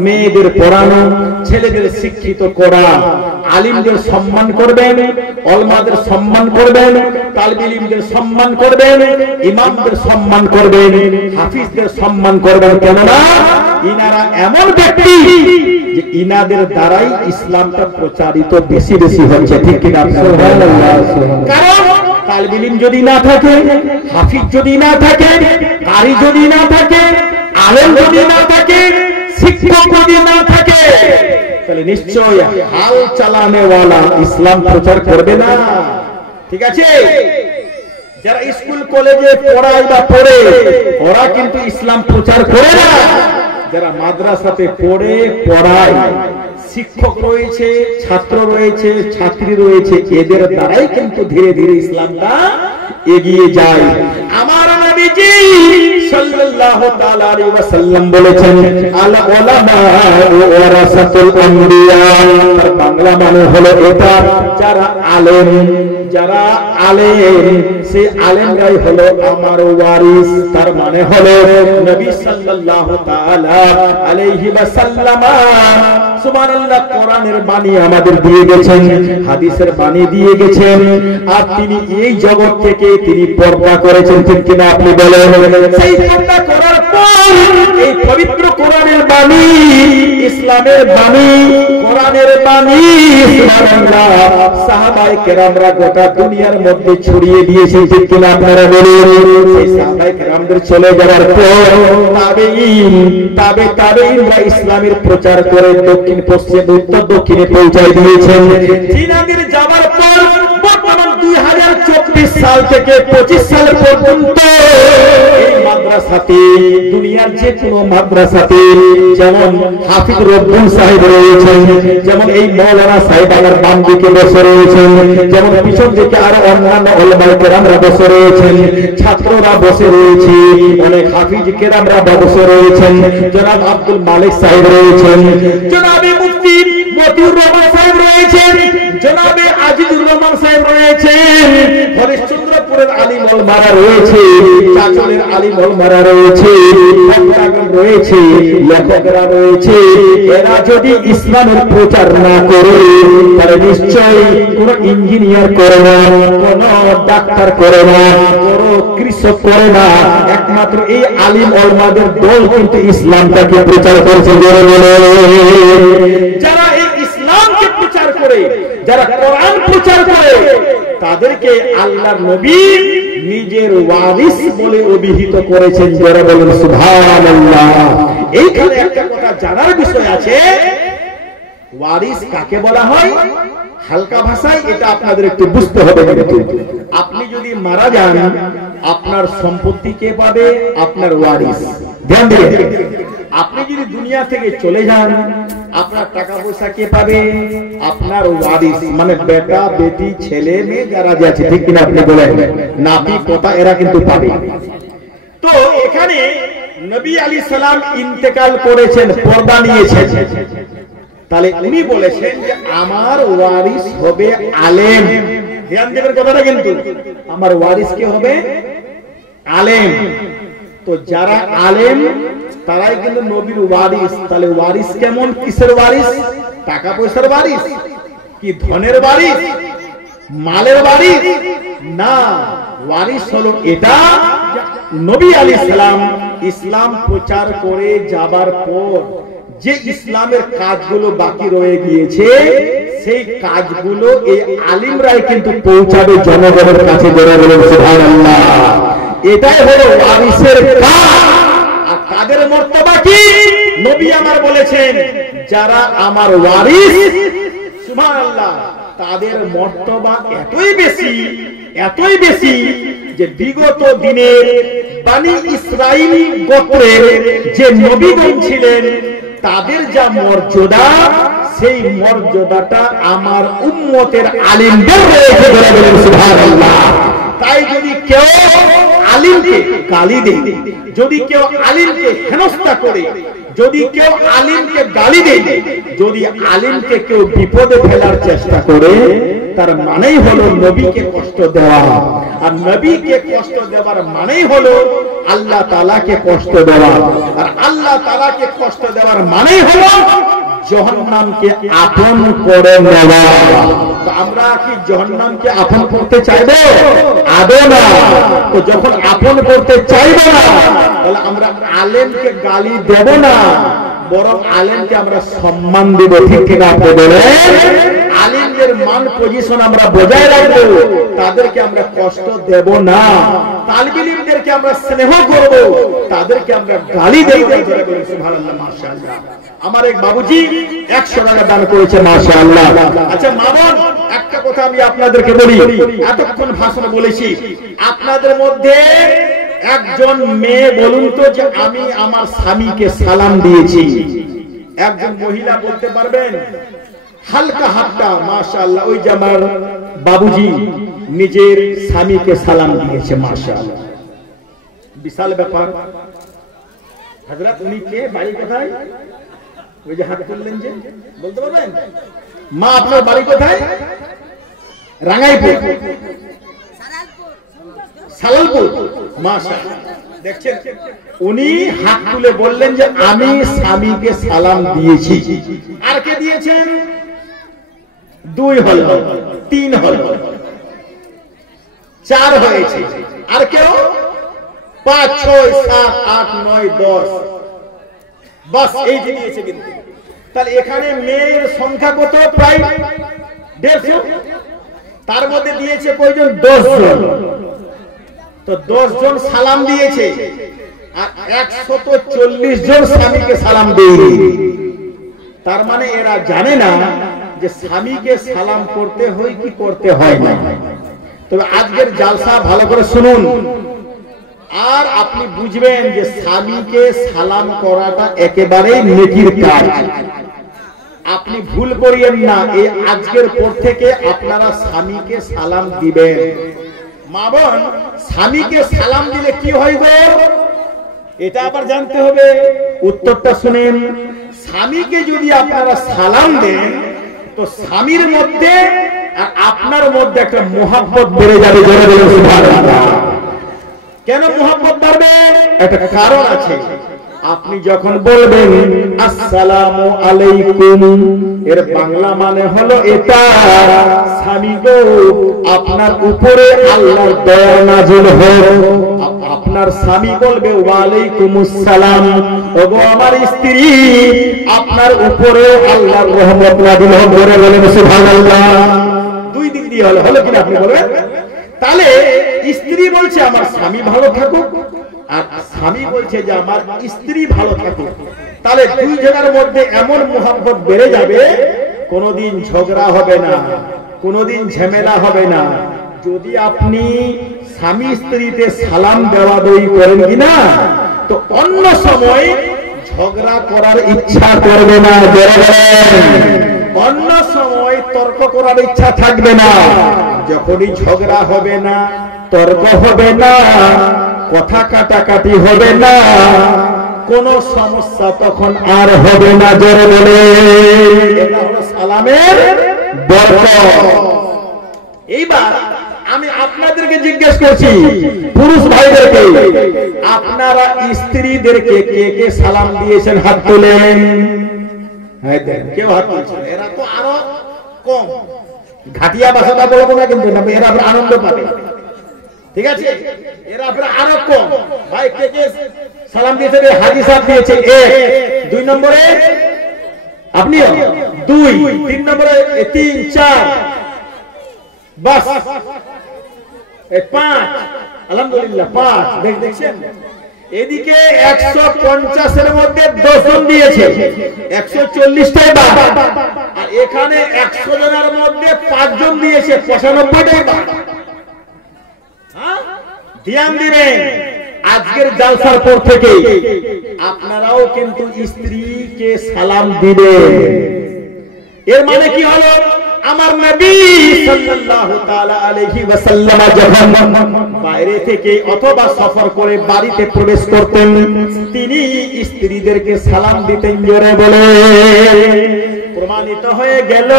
মেয়েদের পড়ানো, ছেলেদের শিক্ষিত করা। আলিমদের সম্মান করবেন, ওলামাদের সম্মান করবেন, তালিবে ইলমদের সম্মান করবেন, ইমামদের সম্মান করবেন, হাফিজদের সম্মান করবেন। কেননা ইনারা এমন ব্যক্তি যে ইনাদের দ্বারাই ইসলামটা প্রচারিত বেশি বেশি হচ্ছে। ঠিক কিনা? কারণ তালিবে ইলম যদি না থাকে, হাফিজ যদি না থাকে, কারি যদি না থাকে, আলেম যদি না থাকে, শিক্ষক যদি না থাকে, তাহলে নিশ্চয় হাল চালানেওয়ালা ইসলাম প্রচার করবে না। ঠিক আছে? যারা স্কুল কলেজে পড়ায় বা পড়ে ওরা কিন্তু ইসলাম প্রচার করে না। যারা মাদ্রাসাতে পড়ে পড়ায়, শিক্ষক রয়েছে, ছাত্র রয়েছে, ছাত্রী রয়েছে, এদের দ্বারাই কিন্তু ধীরে ধীরে ইসলামটা এগিয়ে যায়। আমার নবীজি সাল্লাল্লাহু তাআলা আলাইহি ওয়াসাল্লাম বলেছেন আল উলামা ওয়ারাসাতুল আমবিয়া। তার বাংলা মানে হলো এটা, যারা আলেম, যারা আলেম সেই আলেমরাই হলো আমার ওয়ারিস। তার মানে হলো নবী সাল্লাল্লাহু তাআলা আলাইহি ওয়াসাল্লাম সুবহানাল্লাহ কোরআনের বাণী আমাদের দিয়ে গেছেন, হাদিসের বাণী দিয়ে গেছেন, আর তিনি এই জগৎ থেকে তিনি পর্দা করেছেন। ঠিক কিনা আপনি বলেন? সেই পর্দা করার পর এই পবিত্র কোরআনের বাণী, ইসলামের বাণী, কোরআনের বাণী সুবহানাল্লাহ সাহাবায়ে কেরামরা গোটা দুনিয়ার মধ্যে ছড়িয়ে দিয়েছে। ঠিক কিনা আপনারা বলুন? সেই সাহাবায়ে কেরামদের চলে যাওয়ার পর তাবেঈনরা ইসলামের প্রচার করে দক্ষিণ পশ্চিম উত্তর দক্ষিণে পৌঁছায় দিয়েছেন। জিনাদের যাওয়ার পর 20 সাল থেকে 25 সাল পর্যন্ত এই মাদ্রাসাতে, দুনিয়ার যে কোনো মাদ্রাসাতে, যেমন হাফিজ রব্বানী সাহেব রয়েছেন, যেমন এই মাওলানা সাহেব আমার বাম দিকে বসে রয়েছেন, যেমন পিছন দিকে আরো অন্যান্য উলামায়ে কেরামরা বসে রয়েছেন, ছাত্ররা বসে রয়েছে, অনেক হাফিজ কেরামরা বসে রয়েছেন, জনাব আব্দুল মালিক সাহেব রয়েছেন, জনাবে মুফতি মতিউর রহমান সাহেব রয়েছেন, জনাবে আজিজুর রহমান সাহেব রয়েছেন, হরিশ্চন্দ্রপুরের আলিম ওলামারা রয়েছে, চাচলের আলিম ওলামারা রয়েছে, রয়েছে, লেখকরা রয়েছে। এরা যদি ইসলামের প্রচার না করে তাহলে নিশ্চয়ই কোন ইঞ্জিনিয়ার করে না, কোন ডাক্তার করে না, কোন কৃষক করে না, একমাত্র এই আলিম ওলামাদের দল কিন্তু ইসলামটাকে প্রচার করছে। যারা এই ইসলামকে প্রচার করে, যারা কোরআন প্রচার করে, তাদেরকে আল্লাহর নবী নিজের ওয়ারিস বলে অভিহিত করেছেন। যারা বলেন সুবহানাল্লাহ। এইখানে একটা কথা জানার বিষয় আছে, ওয়ারিস কাকে বলা হয়? হালকা ভাষায় এটা আপনাদের একটু বুঝতে হবে। কিন্তু আপনি যদি মারা যান, আপনার সম্পত্তি কে পাবে? আপনার ওয়ারিস। ধ্যান দিয়ে, আপনি যদি দুনিয়া থেকে চলে যান, আপনার টাকা পয়সা কে পাবে? আপনার ওয়ারিস, মানে বেটা বেটি ছেলে মেয়ে যারা আছে, ঠিক কিনা আপনি বলেন, নাতি পোতা এরা কিন্তু পাবে। তো এখানে নবী আলাইহিস সালাম ইন্তেকাল করেছেন, পর্দা নিয়েছেন, তাহলে উনি বলেছেন যে আমার ওয়ারিস হবে আলেম। ধ্যান দেবেন কথাটা, কিন্তু আমার ওয়ারিস কে হবে? আলেম। তো যারা আলেম তারাই কিন্তু নবীর ওয়ারিস। তাহলে ওয়ারিস কেমন? কিসের ওয়ারিস? টাকা পয়সার ওয়ারিস? কি ধনের ওয়ারিস? মালের ওয়ারিস? না, ওয়ারিস হলো এটা, নবী আলাইহিস সালাম ইসলাম প্রচার করে যাবার পর যে ইসলামের কাজগুলো বাকি রয়ে গিয়েছে, সেই কাজগুলো এই আলিমরাই কিন্তু পৌঁছাবে জনগণের কাছে। যারা বলেন সুবহানাল্লাহ। এটাই হলো ওয়ারিসের কাজ। আর কাদের মর্তবা কি? নবী আমার বলেছেন, যারা আমার ওয়ারিস, সুবহানাল্লাহ, তাদের মর্তবা এতই বেশি, এতই বেশি যে বিগত দিনে বনি ইসরাইল গোত্রের যে নবীগণ ছিলেন, তাদের যা মর্যাদা, সেই মর্যাদাটা আমার উম্মতের আলিমদের রয়েছে। বলে বলেন সুবহানাল্লাহ। তাই যদি কেউ আলিমকে গালি দেয়, যদি কেউ আলিমকে হেনস্থা করে, যদি কেউ আলিমকে গালি দেয়, যদি আলিমকে কেউ বিপদে ফেলার চেষ্টা করে, তার মানেই হলো নবীকে কষ্ট দেওয়া। আর নবীকে কষ্ট দেওয়ার মানেই হলো আল্লাহ তাআলাকে কষ্ট দেওয়া। আর আল্লাহ তাআলাকে কষ্ট দেওয়ার মানেই হলো জাহান্নামকে আপন করে নেওয়া। তো আমরা কি জাহান্নামকে আপন করতে চাইবো? আদৌ না। তো যখন আপন করতে চাইবো না, তাহলে আমরা আলেমকে গালি দেব না, বরং আলেমকে আমরা সম্মান দেব। ঠিক কিনা আপনি বলেন? আলেমদের মান পজিশন আমরা বজায় রাখবো, তাদেরকে আমরা কষ্ট দেব না। তালিব ইলমদেরকে আমরা স্নেহ করব, তাদেরকে আমরা গালি দেব। সুবহানাল্লাহ, মাশাআল্লাহ। আমার এক বাবুজি 100 টাকা দান করেছে, মাশাআল্লাহ। আচ্ছা মা বোন, একটা কথা আমি আপনাদেরকে বলি, এতক্ষণ ভাষণ বলেছি, আপনাদের মধ্যে একজন মেয়ে বলুন তো যে আমি আমার স্বামীকে সালাম দিয়েছি। একজন মহিলা বলতে পারবেন? হালকা হাতটা, মাশাআল্লাহ। ওই যে আমার বাবুজি নিজের স্বামীকে সালাম দিয়েছে, মাশাআল্লাহ। বিশাল ব্যাপার। হযরত উনি কে? বাড়ি কোথায়? ওই যে হাত তুললেন, যে বলতে পারবেন? মা, আপনার বাড়ি কোথায়? রাঙ্গাইপুর, সালালপুর। মাশাআল্লাহ। দেখছেন, উনি হাত তুলে বললেন যে আমি স্বামীকে সালাম দিয়েছি। আর কে দিয়েছেন? 2 হলো, 3 হলো, 4 হয়েছে। আর কেউ? 5, 6, 7, 8, 9, 10, বাস এই যে দিয়েছে। কিন্তু তাহলে এখানে মেয়ের সংখ্যা কত? প্রায় 150। তার মধ্যে দিয়েছে কয়জন? 10 জন। তো 10 জন সালাম দিয়েছে, আর 140 জন স্বামীকে সালাম দেয়নি। তার মানে এরা জানে না যে স্বামীকে সালাম করতে হয় কি করতে হয় না। তবে আজকের জালসা ভালো করে শুনুন, আর আপনি বুঝবেন যে স্বামীকে সালাম করাটা একেবারেই নেকির কাজ। আপনি ভুল করিয়েন না, এই আজকের পর থেকে আপনারা স্বামীকে সালাম দিবেন। মা বোন, স্বামীকে সালাম দিলে কি হয় গো, এটা আবার জানতে হবে। উত্তরটা শুনেন। স্বামীকে যদি আপনারা সালাম দেন তো স্বামীর মধ্যে আর আপনার মধ্যে একটা মোহাব্বত বেড়ে যাবে। সুবহানাল্লাহ। কেন মোহাব্বত বাড়বে? একটা কারণ আছে। আপনি যখন বলবেন আসসালামু আলাইকুম, এর বাংলা মানে হলো এটা, স্বামী গো আপনার উপরে আল্লাহর দয়া নাযিল হোক। আপনার স্বামী বলবে ওয়া আলাইকুমুস সালাম, ওগো আমার স্ত্রী আপনার উপরে আল্লাহর রহমত নাযিল হোক। বলে বলেন সুবহানাল্লাহ। দুই দিক দিয়ে হলো, হলো কিনা আপনি বলবেন? তাহলে স্ত্রী বলছে আমার স্বামী ভালো থাকুক, আর স্বামী বলছে যে আমার স্ত্রী ভালো থাকুক। তাহলে দুই জনের মধ্যে এমন মোহাব্বত বেড়ে যাবে, কোনোদিন ঝগড়া হবে না, কোনোদিন ঝামেলা হবে না। যদি আপনি স্বামী স্ত্রীতে সালাম দেওয়া দই করেন কিনা, তো অন্য সময় ঝগড়া করার ইচ্ছা করবে না। অন্য সময় তর্ক করার ইচ্ছা থাকবে না। যখনই ঝগড়া হবে না, তর্ক হবে না, কথা কাটাকাটি হবে না, কোন সমস্যা তখন আর হবে না। জোরে বলে এটা হলো সালামের বরকত। এইবার আমি আপনাদেরকে জিজ্ঞেস করছি, পুরুষ ভাইদেরকে, আপনারা স্ত্রীদেরকে কে কে সালাম দিয়েছেন? হাত তোলেন। হ্যাঁ, কেউ হাত তুলছেন। এরা তো আরো কম। ঘাটিয়া ভাষাটা বলবো না কিন্তু, এরা আনন্দ পাবে। ঠিক আছে, এরা আপনারা আরো কম। ভাই কে কে সালাম দিয়েছেন? হাজি সাহেব দিয়েছে 1, 2 নম্বরে আপনিও 2, 3 নম্বরে 3, 4, বাস 5, আলহামদুলিল্লাহ 5। দেখছেন এদিকে 150 এর মধ্যে 10 জন দিয়েছে, 140টাই বাদ, আর এখানে 100 জনের মধ্যে 5 জন দিয়েছে, 95টাই বাদ। ধ্যান দিবেন, আজকের জালসার পর থেকে আপনারাও কিন্তু স্ত্রীকে সালাম দিবেন। এর মানে কি হলো, আমার নবী সাল্লাল্লাহু তাআলা আলাইহি ওয়াসাল্লাম যখন বাইরে থেকে অথবা সফর করে বাড়িতে প্রবেশ করতেন, তিনি স্ত্রীদেরকে সালাম দিতেন। জোরে বলে প্রমাণিত হয়ে গেল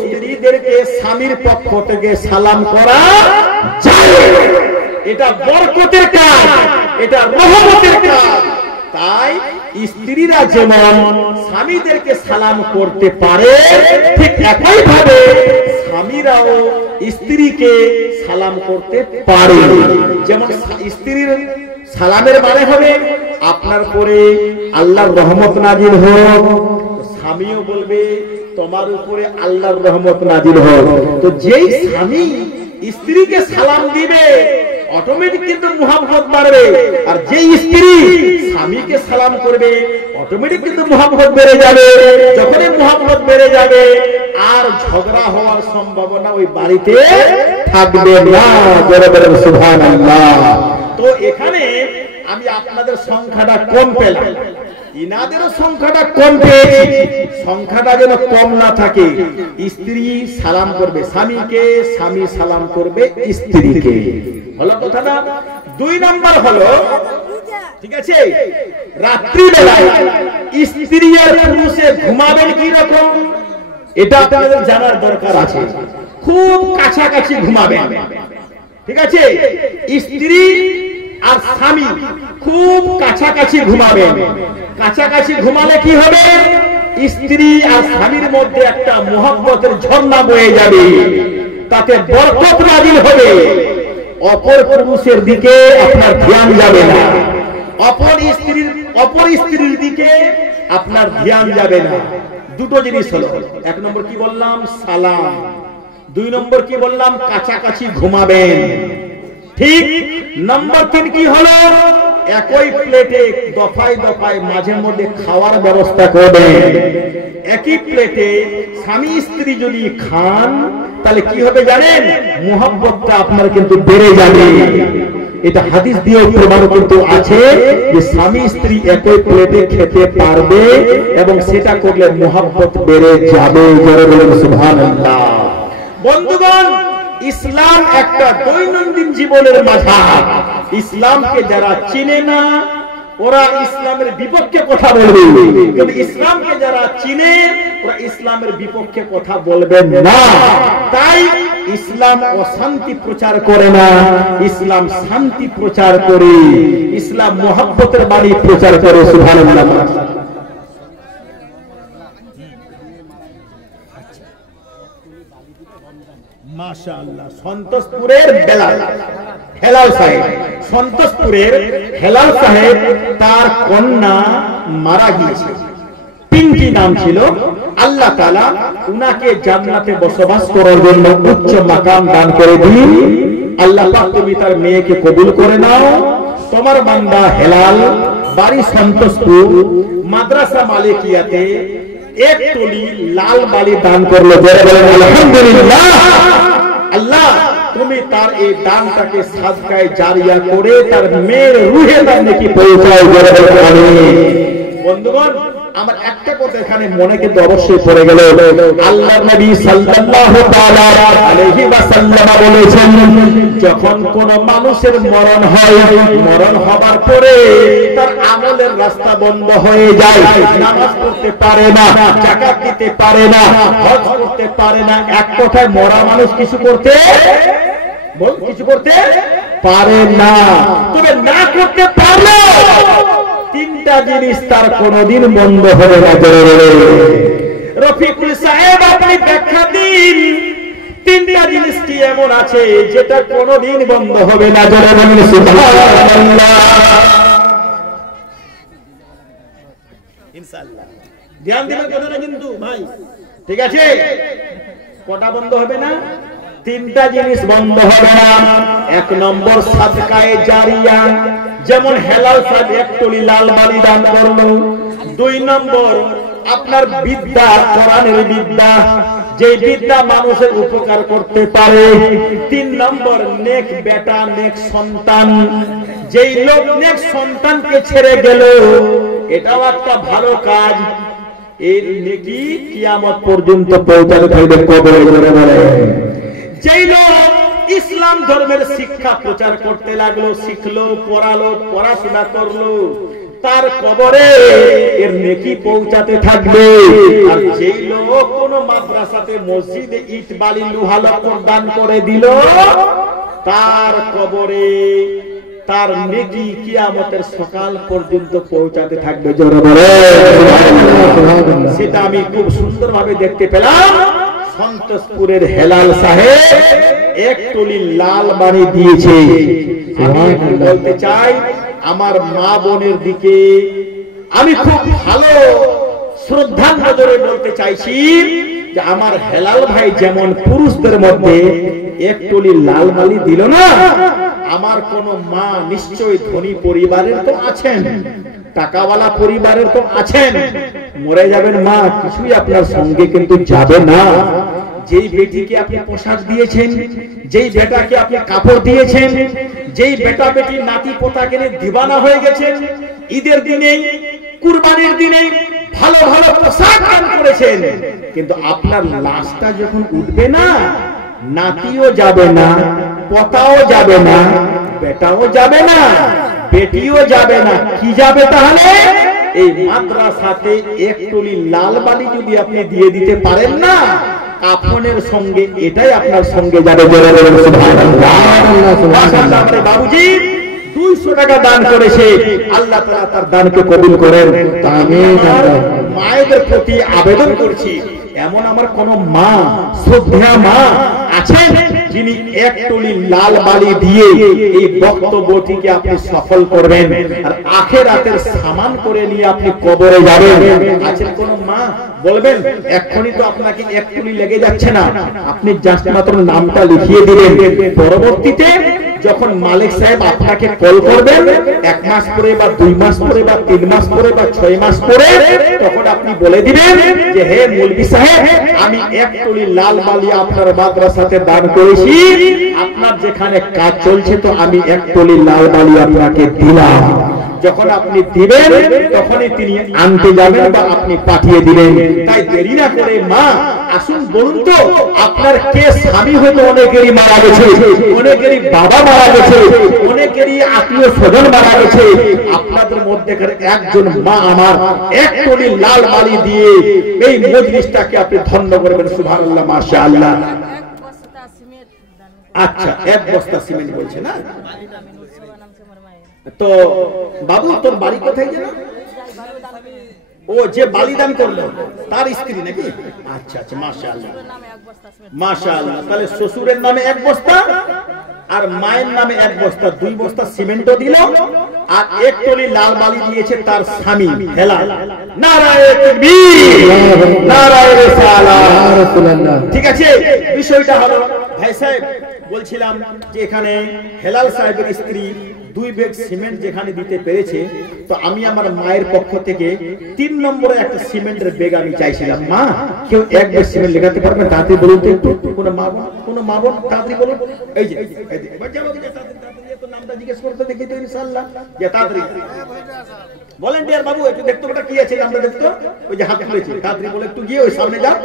স্ত্রীদেরকে স্বামীর পক্ষ থেকে সালাম করা যায়। এটা বরকতের কাজ, এটা রহমতের কাজ। তাই স্ত্রীরা যেমন স্বামীদেরকে সালাম করতে পারে, ঠিক একই ভাবে স্বামীরাও স্ত্রীকে সালাম করতে পারে। যেমন স্ত্রীর সালামের মানে হবে আপনার পরে আল্লাহর রহমত নাজিল হোক, স্বামীও বলবে তোমার উপরে আল্লাহর রহমত নাজিল হোক। তো যেই স্বামী স্ত্রীকে সালাম দিবে অটোমেটিক কিন্তু মুহাব্বত বাড়বে, আর যে স্ত্রী স্বামীকে সালাম করবে অটোমেটিক কিন্তু মুহাব্বত বেড়ে যাবে। যখনই মুহাব্বত বেড়ে যাবে আর ঝগড়া হওয়ার সম্ভাবনা ওই বাড়িতে থাকবে না। জোরে বলেন সুবহানাল্লাহ। তো এখানে আমি আপনাদের সংখ্যাটা কম পেলাম, ইনাদেরও সংখ্যাটা কম পেয়েছি। সংখ্যাটা যেন কম না থাকে। স্ত্রী সালাম করবে স্বামীকে, স্বামী সালাম করবে স্ত্রীকে। হলো কথা না? 2 নাম্বার হলো, ঠিক আছে, রাত্রি বেলায় স্ত্রী আর পুরুষে ঘুমাবেন কি রকম, এটা আপনাদের জানার দরকার আছে। খুব কাছাকাছি ঘুমাবেন। ঠিক আছে, স্ত্রী আর স্বামী খুব কাছাকাছি ঘুমাবেন। কাছাকাছি ঘুমালে কি হবে, স্ত্রী আর স্বামীর মধ্যে একটা মুহাব্বতের ঝর্ণা বয়ে যাবে, তাতে বরকত নাজিল হবে। অপর পুরুষের দিকে আপনার ধ্যান যাবে না, অপর স্ত্রীর দিকে আপনার ধ্যান যাবে না। দুটো জিনিস হলো, 1 নম্বর কি বললাম, সালাম। 2 নম্বর কি বললাম, কাছাকাছি ঘুমাবেন। ঠিক। নম্বর 3 কি হলো, একই প্লেটে দফায় দফায় মাঝে মধ্যে খাওয়ার ব্যবস্থা করবেন। একই প্লেটে স্বামী স্ত্রী যদি খান তাহলে কি হবে জানেন? মুহাব্বতটা আপনার কিন্তু বেড়ে যাবে। এটা হাদিস দিয়ে প্রমাণ কিন্তু আছে যে স্বামী স্ত্রী একই প্লেটে খেতে পারবে এবং সেটা করলে মুহাব্বত বেড়ে যাবে। জোরে বলুন সুবহানাল্লাহ। বন্ধুগণ, ইসলাম একটা দৈনন্দিন জীবনের মাঝহাব। ইসলামকে যারা চিনে না ওরা ইসলামের বিপক্ষে কথা বলবে, কিন্তু ইসলামকে যারা চিনে ওরা ইসলামের বিপক্ষে কথা বলবে না। তাই ইসলাম অশান্তি প্রচার করে না, ইসলাম শান্তি প্রচার করে, ইসলাম মুহাব্বতের বাণী প্রচার করে। সুবহানাল্লাহ। মাশাআল্লাহ। সন্তোষপুরের হেলাল সাহেব, সন্তোষপুরের হেলাল সাহেব, তার কন্যা মারা গিয়েছে, পিঙ্কি নাম ছিল। আল্লাহ তাআলা উনাকে জান্নাতে বসবাস করার জন্য উচ্চ মাকাম দান করে দিন। আল্লাহ পাক তুমি তার মেয়েকে কবুল করে নাও। তোমার বান্দা হেলাল, বাড়ি সন্তোষপুর, মাদ্রাসা মালিকিয়াতে এক টলি লাল বালি দান করলো। আলহামদুলিল্লাহ। আল্লাহ তুমি তার এই দানটাকে সাদকায়ে জারিয়া করে তার মেয়ের রুহে তার নেকি পৌঁছাও। বন্ধুগণ, আমার একটা কথা এখানে মনে কিন্তু অবশ্যই পড়ে গেল। আল্লাহর নবী সাল্লাল্লাহু তাআলা আলাইহি ওয়াসাল্লাম বলেছেন, যখন কোন মানুষের মরণ হয়, মরণ হবার পরে তার আমলের রাস্তা বন্ধ হয়ে যায়, নামাজ পড়তে পারে না, যাকাত দিতে পারে না, হজ করতে পারে না, এক কথায় মরা মানুষ কিছু করতে পারে না। তবে না করতে পারলো তিনটা জিনিস তার কোনদিন বন্ধ হবে না। রফিকুল সাহেব আপনি ব্যাখ্যা দিন, তিনটা জিনিস কি এমন আছে যেটা কোনদিন বন্ধ হবে না? সুবহানাল্লাহ। ইনশাআল্লাহ ধ্যান দিবেন কথাটা কিন্তু ভাই, ঠিক আছে? কটা বন্ধ হবে না? তিনটা জিনিস বন্ধ হবে না। এক নম্বর সাদকায়ে জারিয়া, যেমন হেলাল সাহেব এক টলি লাল বালি দান করলো। দুই নম্বর আপনার বিদ্যা, কোরআনের বিদ্যা, যে বিদ্যা মানুষের উপকার করতে পারে। তিন নম্বর নেক বেটা, নেক সন্তান, যেই লোক নেক সন্তানকে ছেড়ে গেল, এটাও একটা ভালো কাজ। এর নেকি কিয়ামত পর্যন্ত পৌঁছাতে থাকবে কবরে। বলে যেই লোক ইসলাম ধর্মের শিক্ষা প্রচার করতে লাগলো, শিখলো, পড়ালো, পড়াশোনা করলো, তার কবরে এর নেকি পৌঁছাতে থাকবে। আর যেই লোক কোন মাদ্রাসাতে, মসজিদে ইট বালি লোহা লক্কর দান করে দিল, তার কবরে তার নেকি কিয়ামতের সকাল পর্যন্ত পৌঁছাতে থাকবে। জোরে বলে সেটা আমি খুব সুন্দরভাবে দেখতে পেলাম। সন্তোষপুরের হেলাল সাহেব এক টলি লাল বাড়ি দিয়েছে। আমি বলতে চাই আমার মা বোনের দিকে আমি খুব ভালো শ্রদ্ধার নজরে বলতে চাইছি যে আমার হেলাল ভাই যেমন পুরুষদের মধ্যে এক টলি লাল বালি দিল না, আমার কোন মা নিশ্চয়ই ধনী পরিবারের তো আছেন, টাকাওয়ালা পরিবারের তো আছেন, মরে যাবেন মা, কিছুই আপনার সঙ্গে কিন্তু যাবে না। যেই বেটিকে আপনি পোশাক দিয়েছেন, যেই বেটাকে আপনি কাপড় দিয়েছেন, যেই বেটা বেটি নাতি পোতাকে নিয়ে দিবানা হয়ে গেছেন, ঈদের দিনে, কুরবানির দিনে ভালো ভালো পোশাক দান করেছেন, কিন্তু আপনার লাশটা যখন উঠবে না, নাতিও যাবে না, পোতাও যাবে না, বেটাও যাবে না, বেটিও যাবে না, কি যাবে তাহলে? এই মাদ্রাসাতে এক টলি লাল বালি যদি আপনি দিয়ে দিতে পারেন না, কাফনের সঙ্গে এটাই আপনার সঙ্গে যাবে। বাবুজি 200 টাকা দান করেছে, আল্লাহ তাআলা তার দানকে কবুল করেন। আমিন। মায়েদের প্রতি আবেদন করছি, এমন আমার কোন মা, শ্রদ্ধা মা আছেন যিনি এক টলি লাল বালি দিয়ে এই বক্তব্যটিকে আপনি সফল করবেন আর আখিরাতের সামান করে নিয়ে আপনি কবরে যাবেন? আছেন কোন মা? বলবেন এক্ষুনি তো আপনাকে এক টলি লেগে যাচ্ছে না, আপনি জাস্ট মাত্র নামটা লিখিয়ে দিবেন। পরবর্তীতে যখন মালিক সাহেব আপনাকে কল করবেন 1 মাস পরে বা 2 মাস পরে বা 3 মাস পরে বা 6 মাস পরে, তখন আপনি বলে দিবেন যে হে মৌলভী সাহেব, আমি এক টলি লাল বালি আপনার মাদ্রাসাতে দান করেছি, আপনার যেখানে কাজ চলছে তো আমি এক টলি লাল বালি আপনাকে দিলাম। যখন আপনি দিবেন তখনই তিনি আনতে যাবেন বা আপনি পাঠিয়ে দিবেন। তাই দেরি না করে মা আসুন বলুন তো, আপনার কে স্বামী হয়তো অনেকেরই মারা গেছে, অনেকেরই বাবা মারা গেছে, অনেকেরই আত্মীয় স্বজন মারা গেছে, আপনাদের মধ্যে একজন মা আমার এক টলি লাল বালি দিয়ে এই মজলিসটাকে আপনি ধন্য করবেন। সুবহানাল্লাহ, মাশাআল্লাহ। আচ্ছা, 1 বস্তা সিমেন্ট বলছে না? তো বাবু তোর বাড়ি কোথায় যেন? ও যে বালি দান করলো তার স্ত্রী নাকি? আচ্ছা আচ্ছা, মাশাআল্লাহ মাশাআল্লাহ। তাহলে শ্বশুরের নামে 1 বস্তা আর মায়ের নামে 1 বস্তা, 2 বস্তা সিমেন্টও দিল আর 1 টলি লাল বালি দিয়েছে তার স্বামী হেলাল। নারায়ে তাকবীর, নারায়ে রিসালাত। ঠিক আছে, বিষয়টা হলো ভাই সাহেব বলছিলাম যে এখানে হেলাল সাহেবের স্ত্রী 2 ব্যাগ সিমেন্ট যেখানে দিতে পেরেছে, তো আমি আমার মায়ের পক্ষ থেকে 3 নম্বরে একটা সিমেন্টের ব্যাগ আমি চাইছিলাম। মা কেউ 1 ব্যাগ সিমেন্ট লেখাতে পারবেন? তাড়াতাড়ি বলুন তো একটু। কোন মা বোন তাড়াতাড়ি বলুন। এই যে তো নামটা জিজ্ঞেস করতে দেখি তো ইনশাআল্লাহ। যে তাড়াতাড়ি ভলান্টিয়ার বাবু একটু দেখতো ওটা কি আছে, নামটা দেখতো। ওই যে হাত তুলেছে, তাড়াতাড়ি বলে একটু গিয়ে ওই সামনে যাও।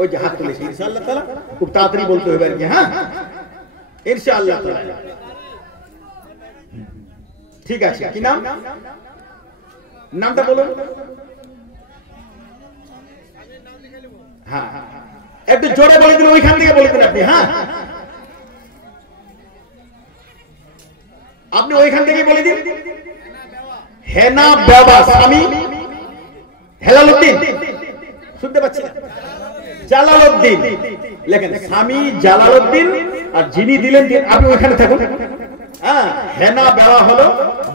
ওই যে হাত তুলেছে ইনশাআল্লাহ তাআলা, খুব তাড়াতাড়ি বলতে হবে আর কি। হ্যাঁ ইনশাআল্লাহ তাআলা। ঠিক আছে, কি নাম? নামটা বলুন। হ্যাঁ একটু জোরে বলে দিন, ওইখান থেকে বলে দিন আপনি। হ্যাঁ আপনি ওইখান থেকে বলে দিন। হেনা বাবা, স্বামী হেলালউদ্দিন, শুনতে পাচ্ছেন? জালালউদ্দিন লেখেন, স্বামী জালালউদ্দিন আর যিনি দিলেন আপনি ওইখানে থাকুন। হ্যাঁ হেনা বেওয়া হলো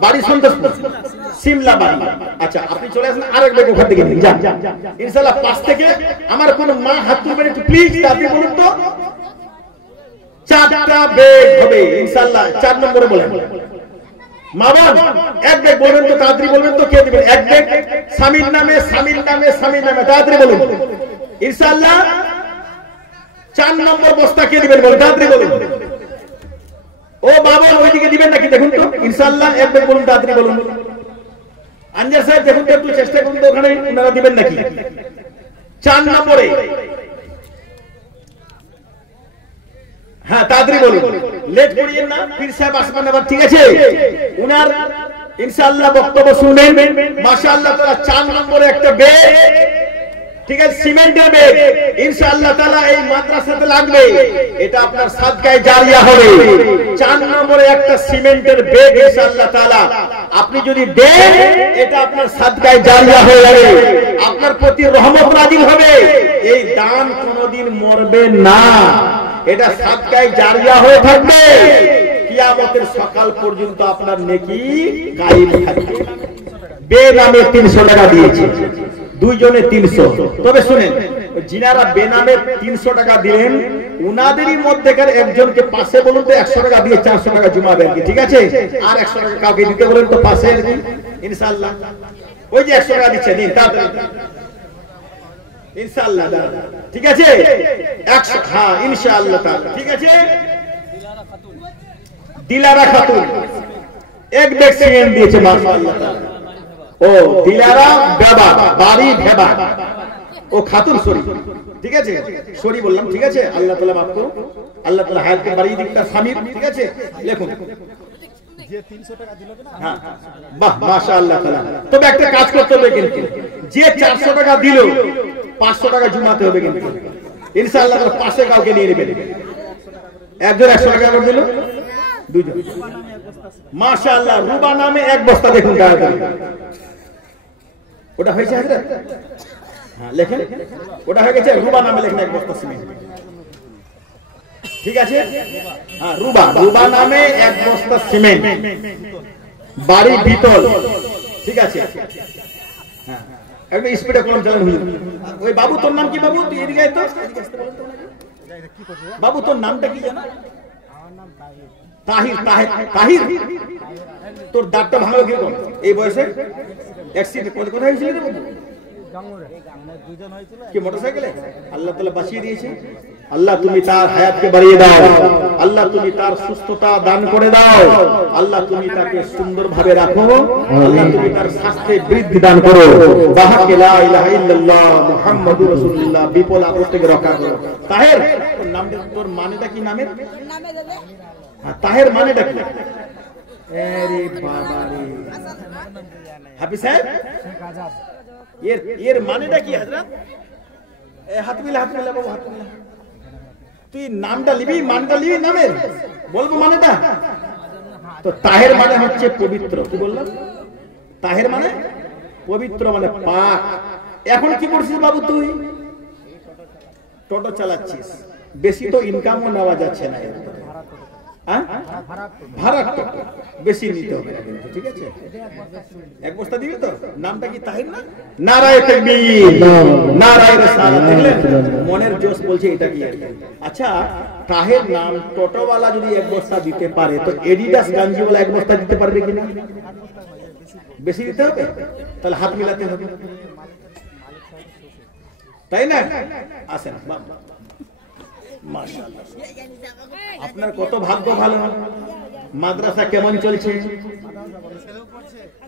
বাড়ি সন্তোষপুর, সিমলা বাড়ি। আচ্ছা আপনি চলে আসেন, আরেক ব্যাগ ওখান থেকে নিন যান ইনশাআল্লাহ। পাশ থেকে আমার কোন মা হাত তুলবেন একটু প্লিজ, আপনি বলুন তো। 4টা ব্যাগ হবে ইনশাআল্লাহ। 4 নম্বরে বলেন মা বোন, 1 ব্যাগ বলবেন তো, তাড়াতাড়ি বলবেন তো কে দিবেন। 1 ব্যাগ স্বামীর নামে, স্বামীর নামে, স্বামীর নামে, তাড়াতাড়ি বলুন ইনশাআল্লাহ। 4 নম্বর বস্তা কে দিবেন বলুন, তাড়াতাড়ি বলুন। ও বাবা ওইদিকে দিবেন নাকি দেখুন তো ইনশাআল্লাহ। 1 ব্যাগ বলুন, তাড়াতাড়ি বলুন। আনজার সাহেব দেখুন তো, একটু চেষ্টা করুন তো ওখানে ওনারা দিবেন নাকি। 4 নম্বরে, হ্যাঁ তাড়াতাড়ি বলুন, লেট করিয়েন না। পীর সাহেব আসবেন আবার, ঠিক আছে? উনার ইনশাআল্লাহ বক্তব্য শুনেন। মাশাআল্লাহ তাআলা 4 নম্বরে একটা ব্যাগ, ঠিক আছে, সিমেন্টের ব্যাগ ইনশাআল্লাহ তাআলা এই মাদ্রাসাতে লাগবে, এটা আপনার সাদকায়ে জারিয়া হবে। 4 নম্বরে একটা সিমেন্টের ব্যাগ ইনশাআল্লাহ তাআলা আপনি যদি দেন, এটা আপনার সাদকায়ে জারিয়া হয়ে যাবে, আপনার প্রতি রহমত নাযিল হবে। এই দান কোনোদিন মরবে না, এটা সাদকায়ে জারিয়া হয়ে থাকবে, কিয়ামতের সকাল পর্যন্ত আপনার নেকি কায়েম থাকবে। বেনামে 300 টাকা দিয়েছে, 2 জনে 300। তবে শুনেন, যিনারা বেনামে 300 টাকা দিলেন উনাদেরই মধ্যেকার একজনকে পাশে বলুন তো 100 টাকা দিয়ে 400 টাকা জমাবেন কি, ঠিক আছে? আর 100 টাকা কাউকে দিতে বলেন তো পাশে আর কি ইনশাআল্লাহ। ওই যে 100 টাকা দিচ্ছে নিন তাড়াতাড়ি ইনশাআল্লাহ, ঠিক আছে? 100, হ্যাঁ ইনশাআল্লাহ তাআলা, ঠিক আছে? দিলারা খাতুন 1 ব্যাগ সিমেন্ট দিয়েছে মাশাআল্লাহ তাআলা। ও দিলারা বাবা, বাড়ি ভেবা, ও খাতুন সরি, ঠিক আছে? সরি বললাম, ঠিক আছে? আল্লাহ তাআলা মাফ করুন, আল্লাহ তাআলা হায়াতকে বাড়িয়ে দিক তার স্বামীর, ঠিক আছে? লিখুন যে 300 টাকা দিল না। হ্যাঁ বাহ মাশাআল্লাহ তাআলা। তবে একটা কাজ করতে হবে কিন্তু, যে 400 টাকা দিল 500 টাকা জমাতে হবে কিন্তু ইনশাআল্লাহ। পাশে কাউকে নিয়ে নেবেন, একজন 100 টাকা করে দিল, 2 জন মাশাআল্লাহ। রুবা নামে 1 বস্তা দেখুন তাড়াতাড়ি, ওটা হয়েছে হযরত? হ্যাঁ লেখেন, ওটা হয়ে গেছে। রুবা নামে লেখেন 1 বস্তা সিমেন্ট, ঠিক আছে, হ্যাঁ রুবা, রুবা নামে এক বস্তা সিমেন্ট, বাড়ি বিতল, ঠিক আছে, হ্যাঁ একটা স্পিডে কলম চালানো হলো। ওই বাবু তোর নাম কি বাবু? তুই এদিকে আয় তো। বাবু তোর নামটা কি জানো? তাহির। তাহির তাহির, তোর দাঁতটা ভাঙলো কিরকম এই বয়সে? অ্যাক্সিডেন্ট কোথায় হয়েছিল রে বাবু? কি মোটরসাইকেলে? আল্লাহ তাআলা বাঁচিয়ে দিয়েছে। আল্লাহ তুমি তার হায়াতকে বাড়িয়ে দাও, আল্লাহ তুমি তার সুস্থতা দান করে দাও, আল্লাহ তুমি তাকে সুন্দরভাবে রাখো, আল্লাহ তুমি তার স্বাস্থ্যে বৃদ্ধি দান করো। বাহাকে লা ইলাহা ইল্লাল্লাহ মুহাম্মাদুর রাসূলুল্লাহ, বিপদ আপদ থেকে রক্ষা করো। তাহের, তোর নামটা, তোর মানেটা কি নামের? হ্যাঁ তাহের মানেটা কি? আরে বাবা রে হাফিজ সাহেব, এর মানেটা কি হযরত? হাত মিলা বাবু, হাত মিলা। তুই নামটা লিবি, মানটা লিবি নামের, বলবো মানেটা। তো তাহের মানে হচ্ছে পবিত্র। কি বললাম? তাহের মানে পবিত্র, মানে পাক। এখন কি করছিস বাবু? তুই টোটো চালাচ্ছিস, বেশি তো ইনকামও নেওয়া যাচ্ছে না, ভাড়া টোটো বেশি নিতে হবে কিন্তু, ঠিক আছে? এক বস্তা দিবি তো? নামটা কি তাহির না? নারায়ে তাকবীর, নারায়ে রিসালাত। দেখলেন মনের জোশ বলছে এটা কি। আচ্ছা তাহের নাম টোটোওয়ালা যদি এক বস্তা দিতে পারে, তো এডিডাস গাঞ্জিওয়ালা এক বস্তা দিতে পারবে কিনা? বেশি দিতে হবে, তাহলে হাত মিলাতে হবে, তাই না? আসেন মাশাআল্লাহ, আপনার কত ভাগ্য ভালো। মাদ্রাসা কেমন চলছে?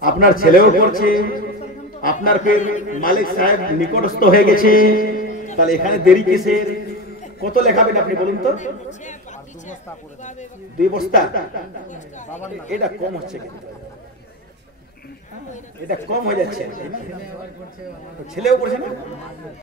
আপনার ছেলেও পড়ছে, আপনার ফের মালিক সাহেব নিকটস্থ হয়ে গেছে, তাহলে এখানে দেরি কিসের? কত লেখাবেন আপনি বলুন তো? 2 বস্তা? এটা কম হচ্ছে কিন্তু, এটা কম হয়ে যাচ্ছে। ছেলেও পড়ছে না?